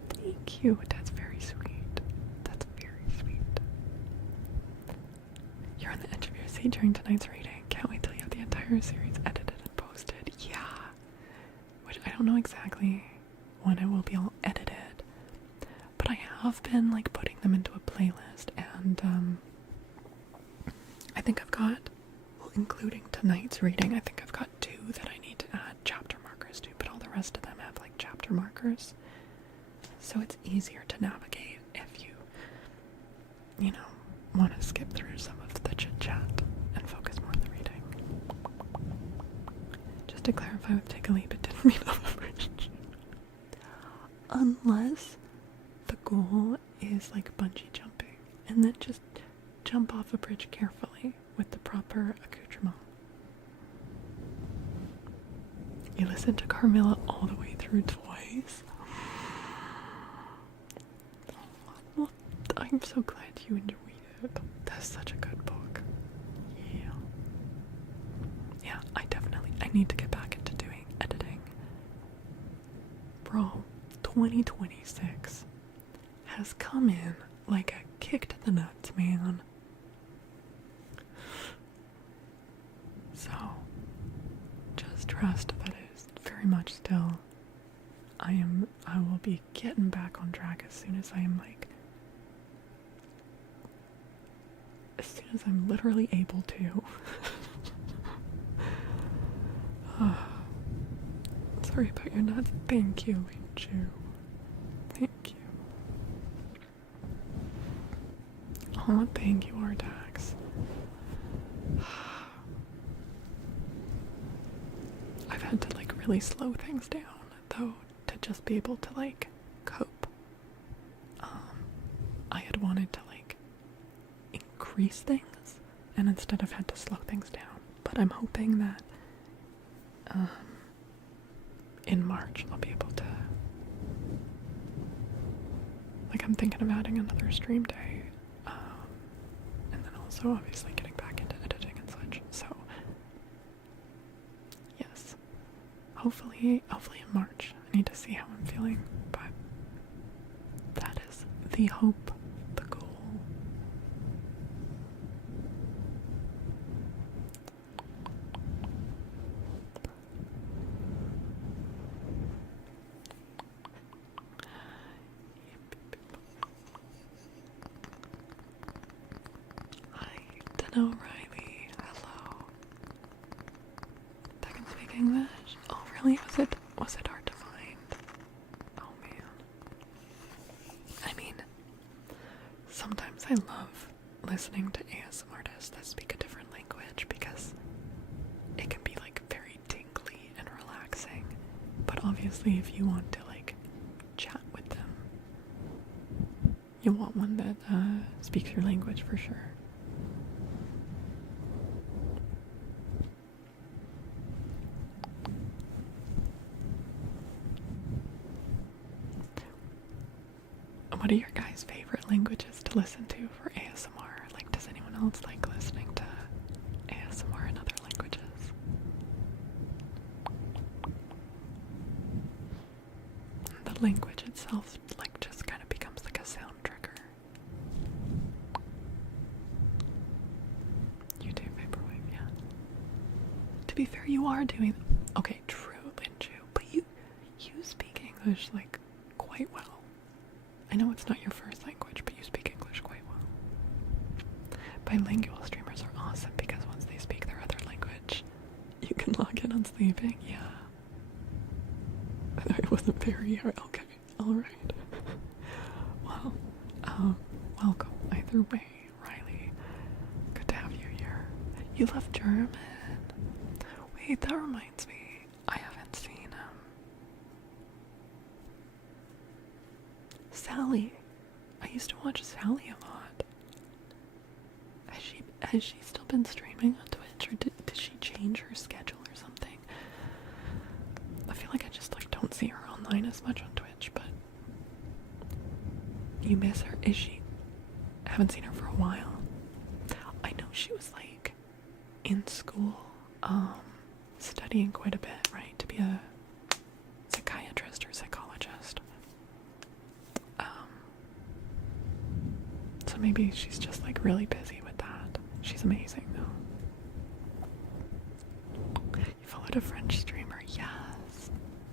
Thank you. That's very sweet. That's very sweet. You're on the edge of your seat during tonight's reading. Can't wait till you have the entire series edited and posted. Yeah. Which I don't know exactly when it will be all edited. But I have been like putting them into a playlist, and I think I've got, well, including tonight's reading, I think I've got 2 that I need to add chapter markers to, but all the rest of them have like chapter markers. So it's easier to navigate if you know, want to skip through some of the chit chat and focus more on the reading. Just to clarify with Take a Leap, it didn't read off a bridge. Unless the goal is like bungee jumping, and then just jump off a bridge carefully with the proper accoutrement. You listened to Carmilla all the way through twice. Well, I'm so glad you enjoyed it. That's such a good book. Yeah, I need to get back into doing editing. Bro, 2026 has come in like a kick to the nuts, man. So, just trust that is very much still. I will be getting back on track as soon as I'm literally able to. Sorry about your nuts. Thank you, Inju. Thank you. Oh, thank you, Artax. I've had to like really slow things down though to just be able to like cope. I had wanted to like increase things, and instead I've had to slow things down. But I'm hoping that in March I'll be able to, like, I'm thinking of adding another stream day, and then also obviously getting back into editing and such. So yes, hopefully in March. I need to see how I'm feeling, but that is the hope, the goal. Hi, Dunno Riley. Hello. I can speak English. Oh, really? Was it hard to find? Oh man. I mean, sometimes I love listening to ASMR artists that speak a different language because it can be like very tingly and relaxing. But obviously if you want to like chat with them, you want one that speaks your language for sure. What are your guys' favorite languages to listen to for ASMR? Like, does anyone else like listening to ASMR in other languages? The language itself, like, just kind of becomes like a sound trigger. To be fair, you are doing. Okay, true, Linju, but you speak English like quite well. I know it's not your first language, but you speak English quite well. Bilingual streamers are awesome because once they speak their other language, you can log in on sleeping. Yeah. It wasn't very hard. Okay, alright. Well, welcome either way, Riley. Good to have you here. You love German. Wait, that reminds me. I haven't seen Sally. I used to watch Sally a lot. Has she still been streaming on Twitch, or did she change her schedule or something? I feel like I just don't see her online as much on Twitch, but you miss her. Is she? I haven't seen her for a while. I know she was in school, studying quite a bit, right? To be a psychiatrist or psychologist. So maybe she's just really busy with that. She's amazing though. You followed a French streamer? Yes.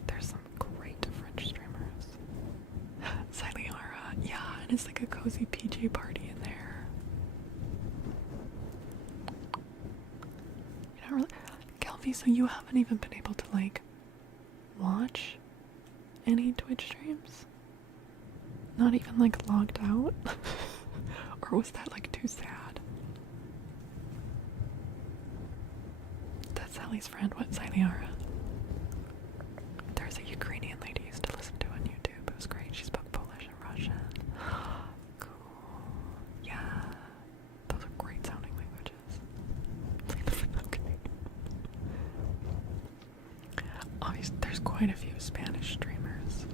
There's some great French streamers. Siliara, yeah, and it's like a cozy PJ party in there. You know, really, Kelvy, so you haven't even been able to watch any Twitch streams? Not even logged out? Or was that too sad? That's Sally's friend, what, Siliara? There's a Ukrainian lady I used to listen to on YouTube. It was great. She spoke Polish and Russian. Cool. Yeah. Those are great sounding languages. Okay. Obviously, there's quite a few Spanish streamers.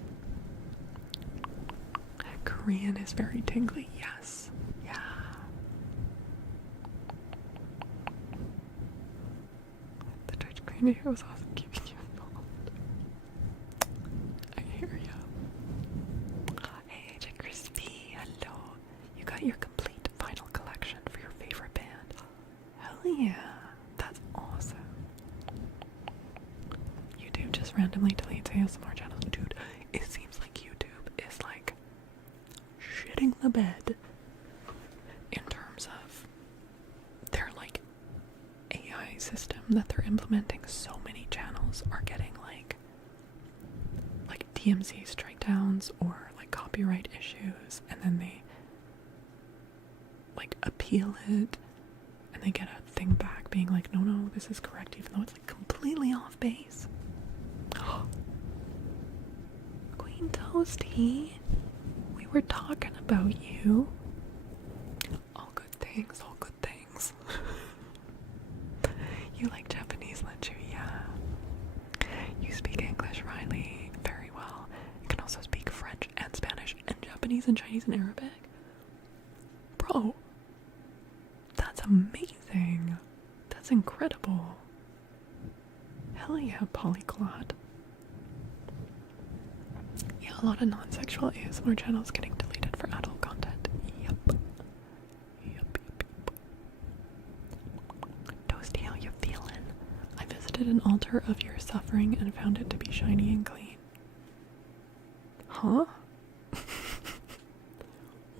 Korean is very tingly, yes. Yeah. The Twitch community was awesome keeping you involved. I hear ya. Hey, Agent Crispy, hello. You got your complete vinyl collection for your favorite band. Hell yeah. That's awesome. YouTube just randomly deletes ASMR channels. Dude, it seems like YouTube is shitting the bed in terms of their AI system that they're implementing. So many channels are getting DMC strike downs or copyright issues, and then they appeal it and they get a thing back being no, this is correct, even though it's completely off base. Queen Toasty, we were talking about you. All good things, all good things. You like Japanese, Lenchu? Yeah. You speak English, Riley, very well. You can also speak French and Spanish and Japanese and Chinese and Arabic. Bro, that's amazing. That's incredible. Hell yeah, polyglot. Yeah, a lot of non-sexual ASMR channels getting deleted for adult content. Yep. Toasty, how you feeling? I visited an altar of your suffering and found it to be shiny and clean. Huh?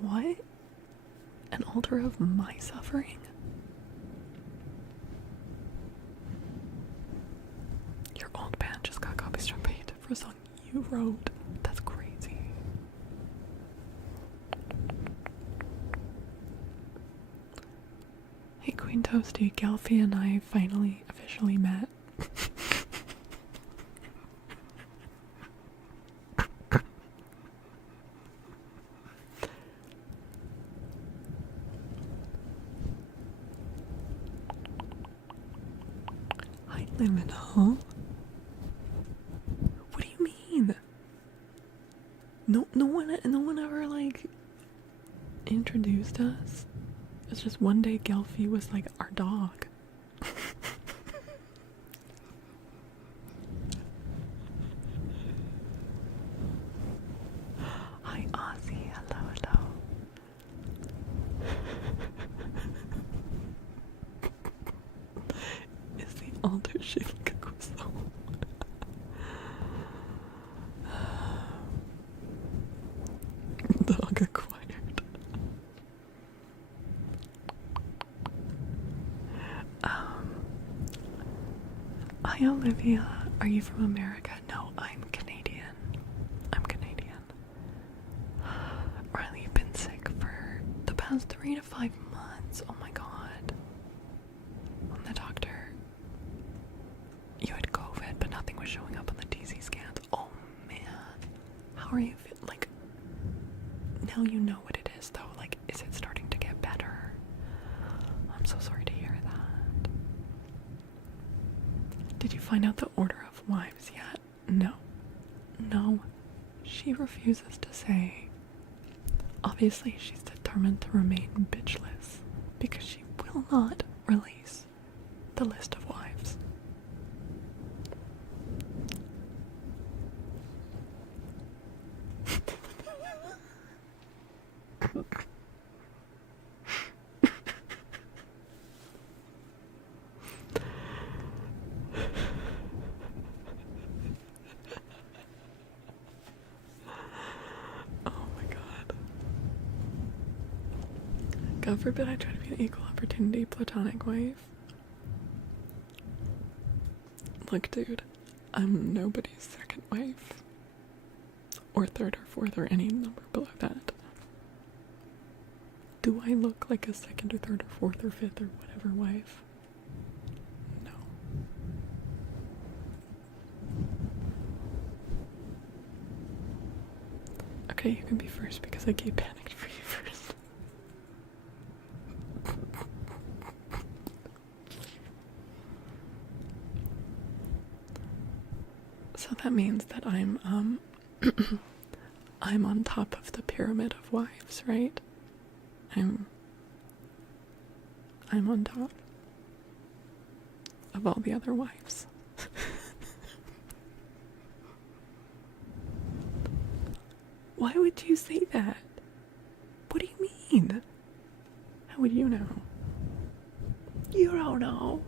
What? An altar of my suffering? Your old band just got copy struck by YouTube for a song you wrote. That's crazy. Hey Queen Toasty, Galfie and I finally officially met. Hi Liminal. What do you mean? No one ever introduced us. It's just one day Gelfie was our dog. Hi Ozzy, hello. Is the Alter shape like a croissant. Dog acquired. Hi Olivia, are you from America? No, I'm Canadian. I'm Canadian. Riley, you've been sick for the past 3 to 5 months. Oh my god. I'm the doctor. You had COVID, but nothing was showing up on the TC scans. Oh man. How are you feeling? Like, now you know what it is though. Like, is it starting to get better? I'm so sorry to hear that. Did you find out the order of wives yet? No. No. She refuses to say. Obviously, she's determined to remain bitchless because she will not release the list of wives. God forbid I try to be an equal opportunity platonic wife. Look, dude, I'm nobody's second wife. Or third or fourth or any number below that. Do I look like a second or third or fourth or fifth or whatever wife? No. Okay, you can be first because I keep panicked for you first. So that means that I'm I'm on top of the pyramid of wives, right? I'm on top of all the other wives. Why would you say that? What do you mean? How would you know? You don't know.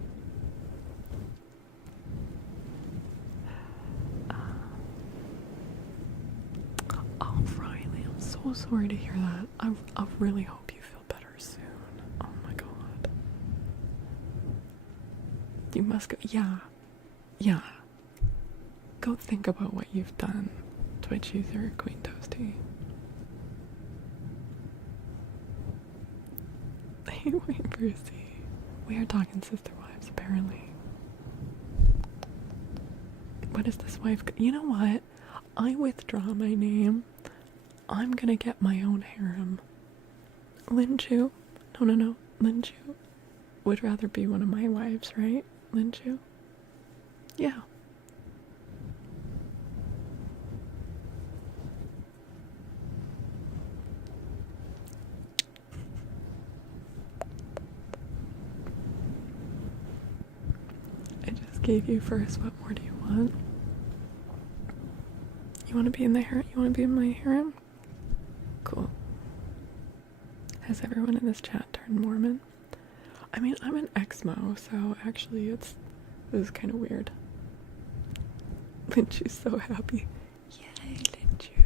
Oh, Riley, I'm so sorry to hear that. I really hope you feel better soon. Oh my god. You must go. Yeah. Go think about what you've done to achieve your Queen Toasty. Hey, wait, Brucey. We are talking sister wives, apparently. What is this wife? You know what? I withdraw my name. I'm gonna get my own harem. Linju? No. Linju would rather be one of my wives, right? Linju? Yeah. I just gave you first. What more do you want? You want to be in the harem? You want to be in my harem? Cool. Has everyone in this chat turned Mormon? I mean, I'm an ex-mo, so actually this is kind of weird. Linju's so happy. Yay, Linju.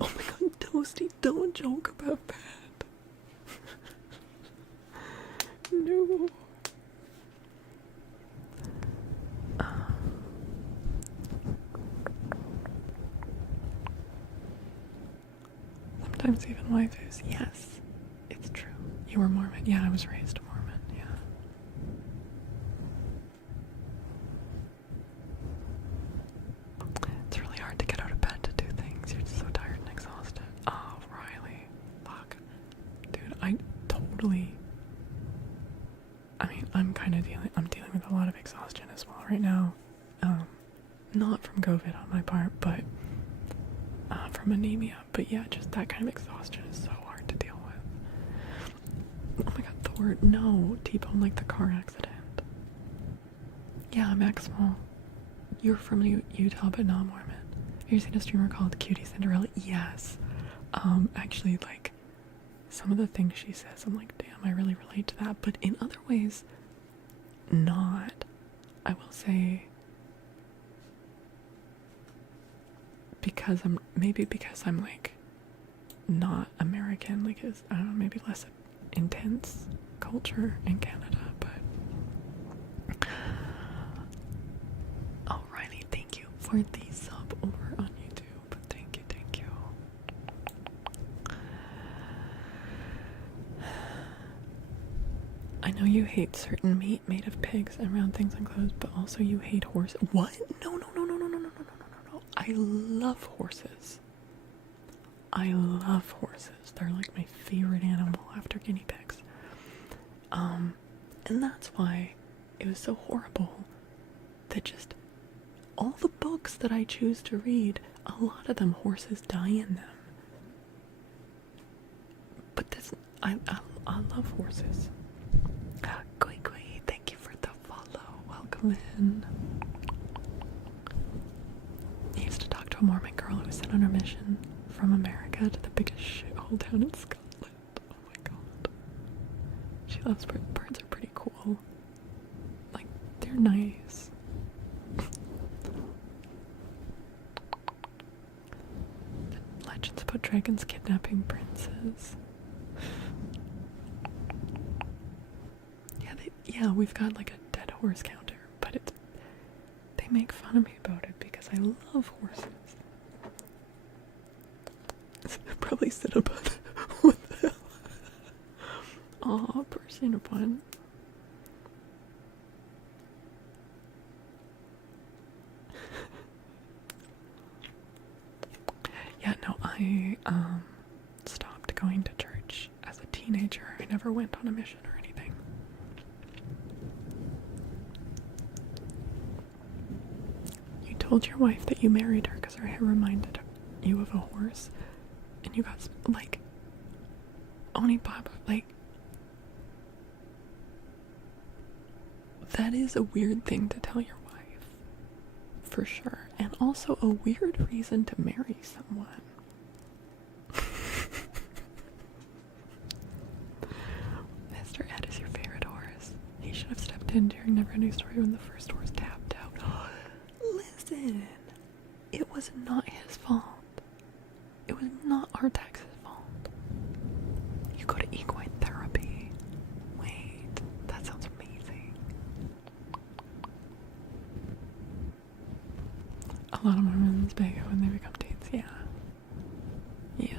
Oh my god, Toasty, don't joke about that. No. Sometimes even waifus. Yes, it's true. You were Mormon. Yeah, I was raised Mormon. Yeah. It's really hard to get out of bed to do things. You're just so tired and exhausted. Oh, Riley. Fuck. Dude, I mean, I'm dealing with a lot of exhaustion as well right now. Not from COVID on my part, but from anemia. But yeah, just that kind of exhaustion is so hard to deal with. Oh my god, Thor, no. T-bone like the car accident. Yeah, I'm Maximal. You're from Utah, but not Mormon. Have you seen a streamer called Cutie Cinderella? Yes. Actually, like, some of the things she says, I'm like, damn, I really relate to that. But in other ways, not. I will say, because I'm like not American, like it's, I don't know, maybe less intense culture in Canada, but oh, Riley, thank you for the sub over on YouTube. Thank you, thank you. I know you hate certain meat made of pigs and round things and clothes, but also you hate horses. What? No. I love horses. I love horses. They're like my favorite animal after guinea pigs. And that's why it was so horrible that just all the books that I choose to read, a lot of them horses die in them. But this, I love horses. Gui, thank you for the follow. Welcome in. I used to talk to a Mormon girl who was sent on her mission from America to the biggest shithole down in Scotland. Oh my god. She loves birds. Birds are pretty cool. Like, they're nice. The legends about dragons kidnapping princes. Yeah, we've got like a dead horse counter, but they make fun of me about it because I love horses. Probably Cinnabon. What the hell? Aw, poor Cinnabon. Yeah, no, I stopped going to church as a teenager. I never went on a mission or anything. You told your wife that you married her because her hair reminded you of a horse, and you got like Oni Baba, like that is a weird thing to tell your wife, for sure, and also a weird reason to marry someone. Mr. Ed is your favorite horse. He should have stepped in during Neverending Story when the first horse tapped out. Listen, it was not his fault. It was not Artax's fault. You go to equine therapy. Wait, that sounds amazing. A lot of Mormons beg when they become teens, yeah. Yeah.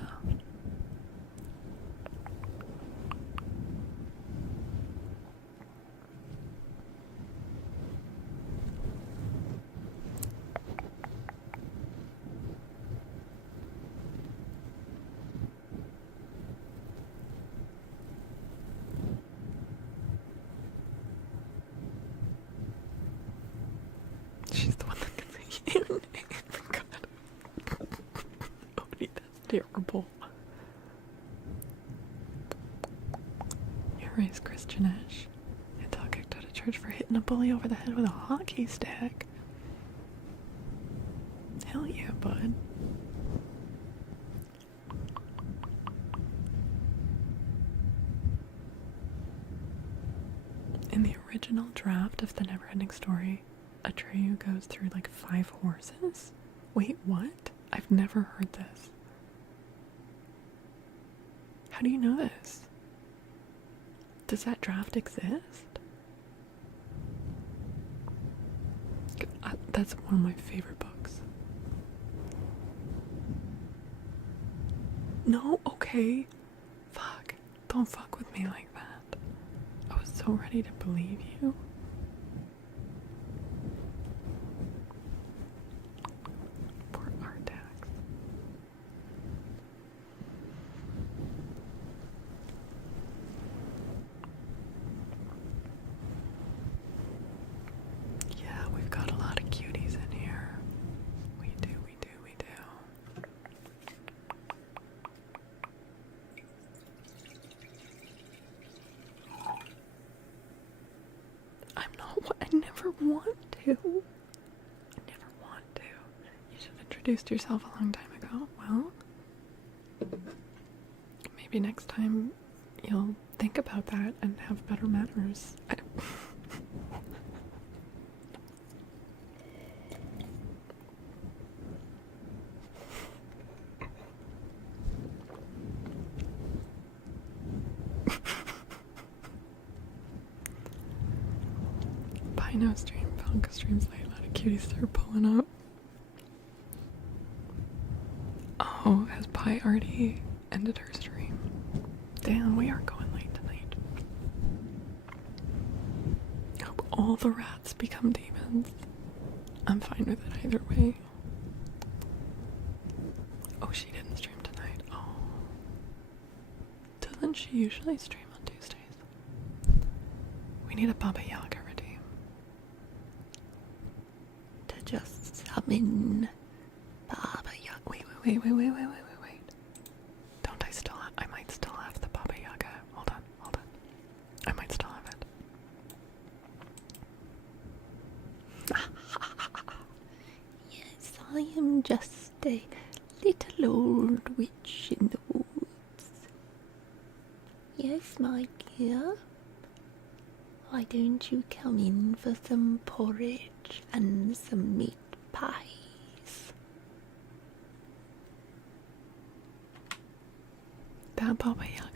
She's the one that can say your name. God. Odie, that's terrible. You're raised Christianish. Until kicked out of church for hitting a bully over the head with a hockey stick. Hell yeah, bud. In the original draft of the Neverending Story, Atreyu goes through like 5 horses? Wait, what? I've never heard this. How do you know this? Does that draft exist? That's one of my favorite books. No, okay. Fuck. Don't fuck with me like that. I was so ready to believe you. Poor Artax. Yeah, we've got a lot of cuties in here. We do. I never want to. You should have introduced yourself a long time ago. Well, maybe Maybe next time you'll think about that and have better manners. Pino stream, Falca streams late, a lot of cuties start pulling up. Oh, has Pi already ended her stream? Damn, we are going late tonight. Hope all the rats become demons. I'm fine with it either way. Oh, she didn't stream tonight. Oh. Doesn't she usually stream on Tuesdays? We need a Baba Yaga redeem. To just summon Baba Yaga. Wait. Don't I still have, I might still have the Baba Yaga. Hold on. I might still have it. Yes, I am just a little old witch in the woods. Yes, my dear. Why don't you come in for some porridge and some meat pies? That Baba Yaga.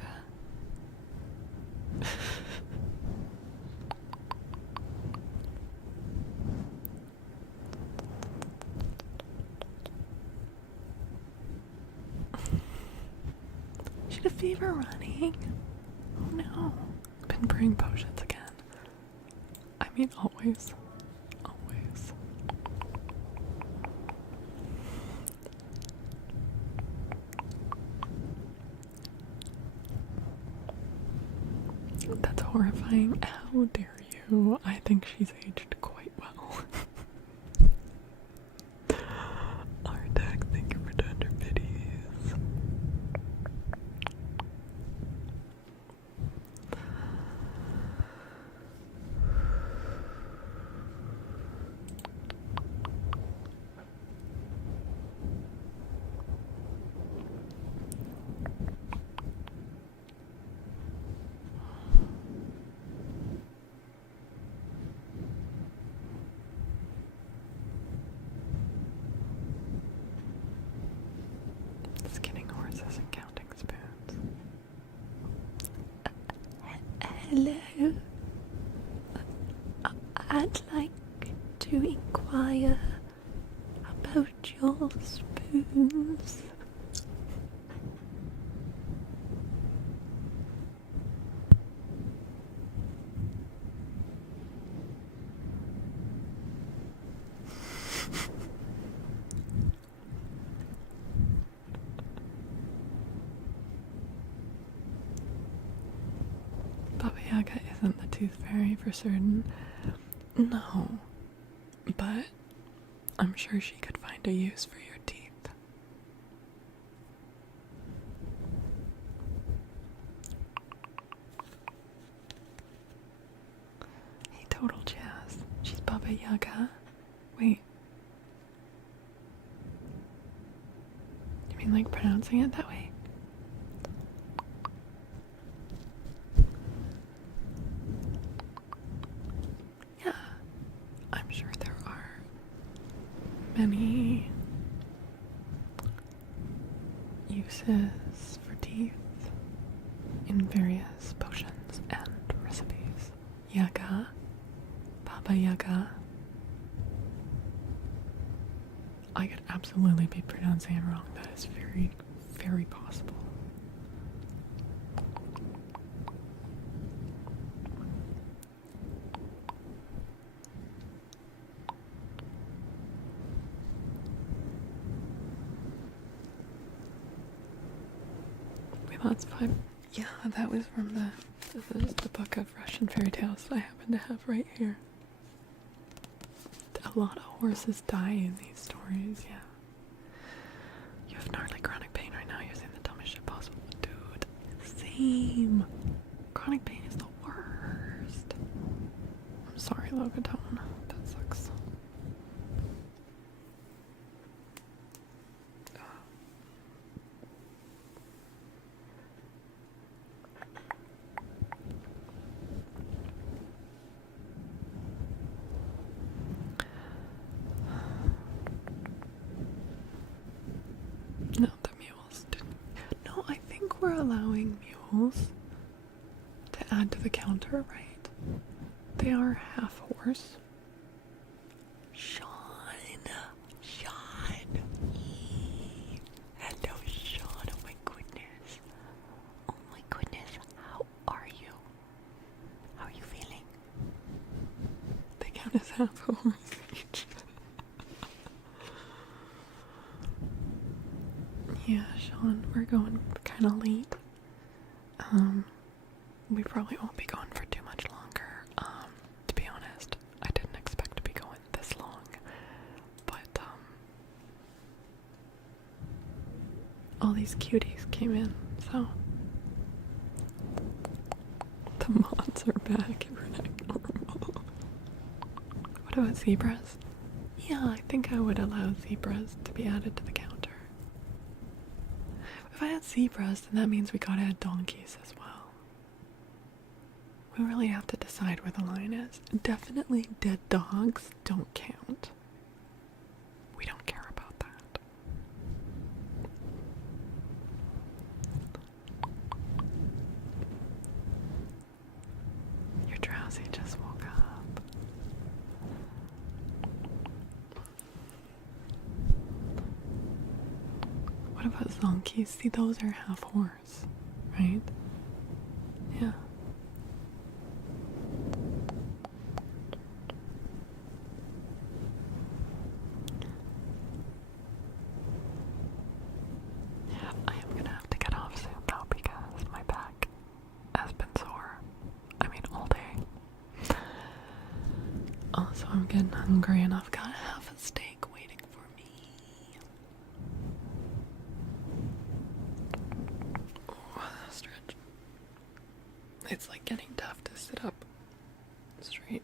Should a fever running? Oh no. Been brewing potions again. I mean, always. That's horrifying. How dare you? I think she's aged quite well. Artax, thank you for the 100 biddies. Skinning horses and counting spoons. Hello. I'd like to inquire about your spoons. Baba Yaga isn't the tooth fairy for certain. No. But I'm sure she could find a use for your teeth. Hey, total jazz. She's Baba Yaga. Wait. You mean like pronouncing it that way? Yeah. I'm sure there are many uses for teeth in various potions and recipes. Yaga, Baba Yaga. I could absolutely be pronouncing it wrong. That is very, very possible. Wait, that's 5. Yeah, that was from the book of Russian fairy tales that I happen to have right here. A lot of horses die in these stories, yeah. You have gnarly chronic pain right now, you're saying the dumbest shit possible. Dude, same. Chronic pain is the worst. I'm sorry, Logatone. That sucks. allowing mules to add to the counter, right? They are half horse. Sean. Hello, Sean. Oh my goodness. Oh my goodness. How are you? How are you feeling? They count as half horse each. Yeah, Sean, we're going kind of late. We probably won't be going for too much longer. To be honest, I didn't expect to be going this long, but all these cuties came in, so the mods are back. We're not normal. What about zebras? Yeah, I think I would allow zebras to be added to the counter. If I had zebras, then that means we gotta add donkeys as well. We really have to decide where the line is. Definitely dead dogs don't count. We don't care about that. You're drowsy, just woke up. What about donkeys? See, those are half horse, right? Yeah. I am gonna have to get off soon though because my back has been sore. I mean, all day. Also, I'm getting hungry and I've got half a steak waiting for me. Oh, stretch. It's like getting tough to sit up straight.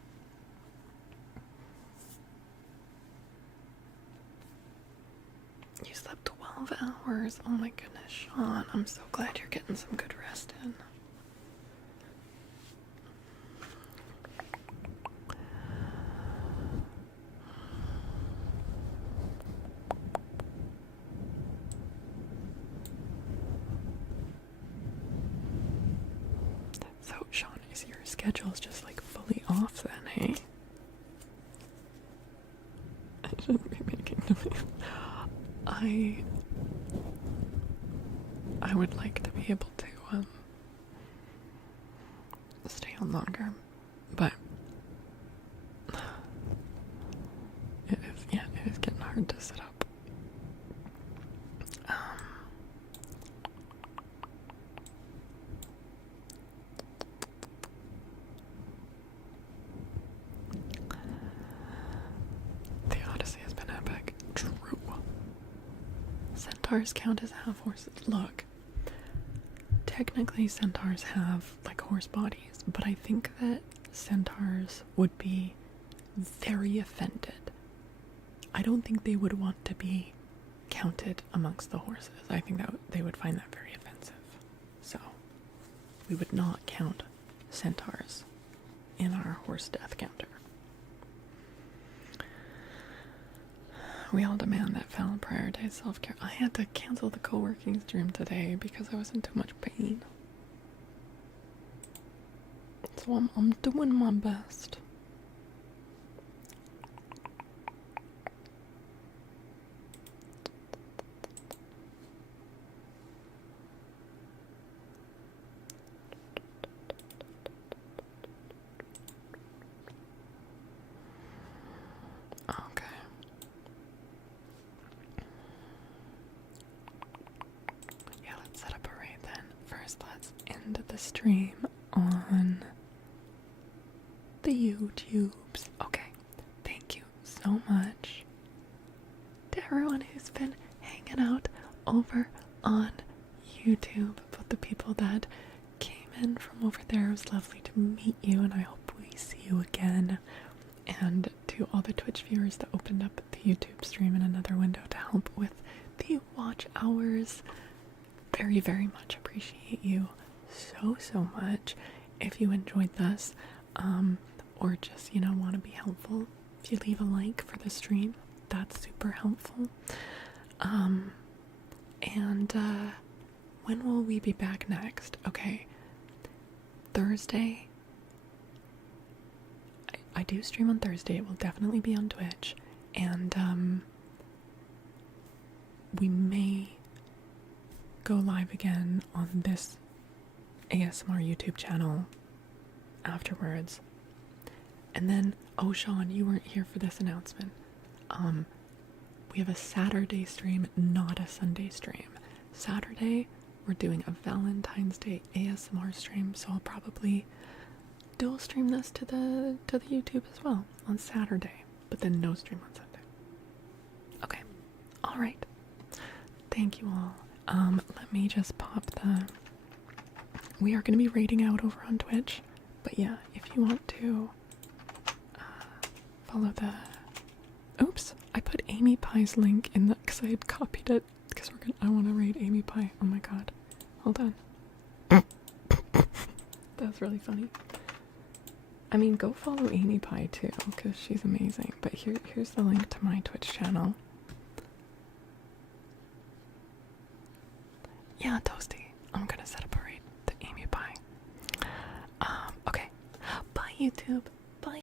You slept 12 hours. Oh my goodness, Sean. I'm so glad you're getting some good rest in. So, Sean, is your schedule just like fully off then, hey? I shouldn't be making noise. I would like to be able to stay on longer, but it is getting hard to sit up. The Odyssey has been epic. True. Centaurs count as half horses. Look, technically centaurs have like horse bodies, but I think that centaurs would be very offended. I don't think they would want to be counted amongst the horses. I think that they would find that very offensive. So we would not count centaurs in our horse death counter. We all demand that Fallon prioritize self-care. I had to cancel the co-working stream today because I was in too much pain. So I'm doing my best. Okay. Yeah, let's set up a raid then. First, let's end the stream on the YouTubes. Okay, thank you so much to everyone who's been hanging out over on YouTube. Both the people that came in from over there, it was lovely to meet you, and I hope we see you again. And to all the Twitch viewers that opened up the YouTube stream in another window to help with the watch hours, very, very much appreciate you so much. If you enjoyed this, or just, want to be helpful, if you leave a like for the stream, that's super helpful. And when will we be back next? Okay. Thursday. I do stream on Thursday. It will definitely be on Twitch. And we may go live again on this ASMR YouTube channel afterwards. And then, oh Sean, you weren't here for this announcement. We have a Saturday stream, not a Sunday stream. Saturday, we're doing a Valentine's Day ASMR stream, so I'll probably dual stream this to the YouTube as well on Saturday, but then no stream on Sunday. Okay, all right. Thank you all. Let me just pop the. We are going to be rating out over on Twitch, but yeah, if you want to follow the. Oops, I put Amy Pie's link in the because I had copied it because I want to raid Amy Pie. Oh my god, hold on. That's really funny. I mean, go follow Amy Pie too because she's amazing. But here's the link to my Twitch channel. Yeah, Toasty. I'm gonna set up a raid to Amy Pie. Okay. Bye, YouTube.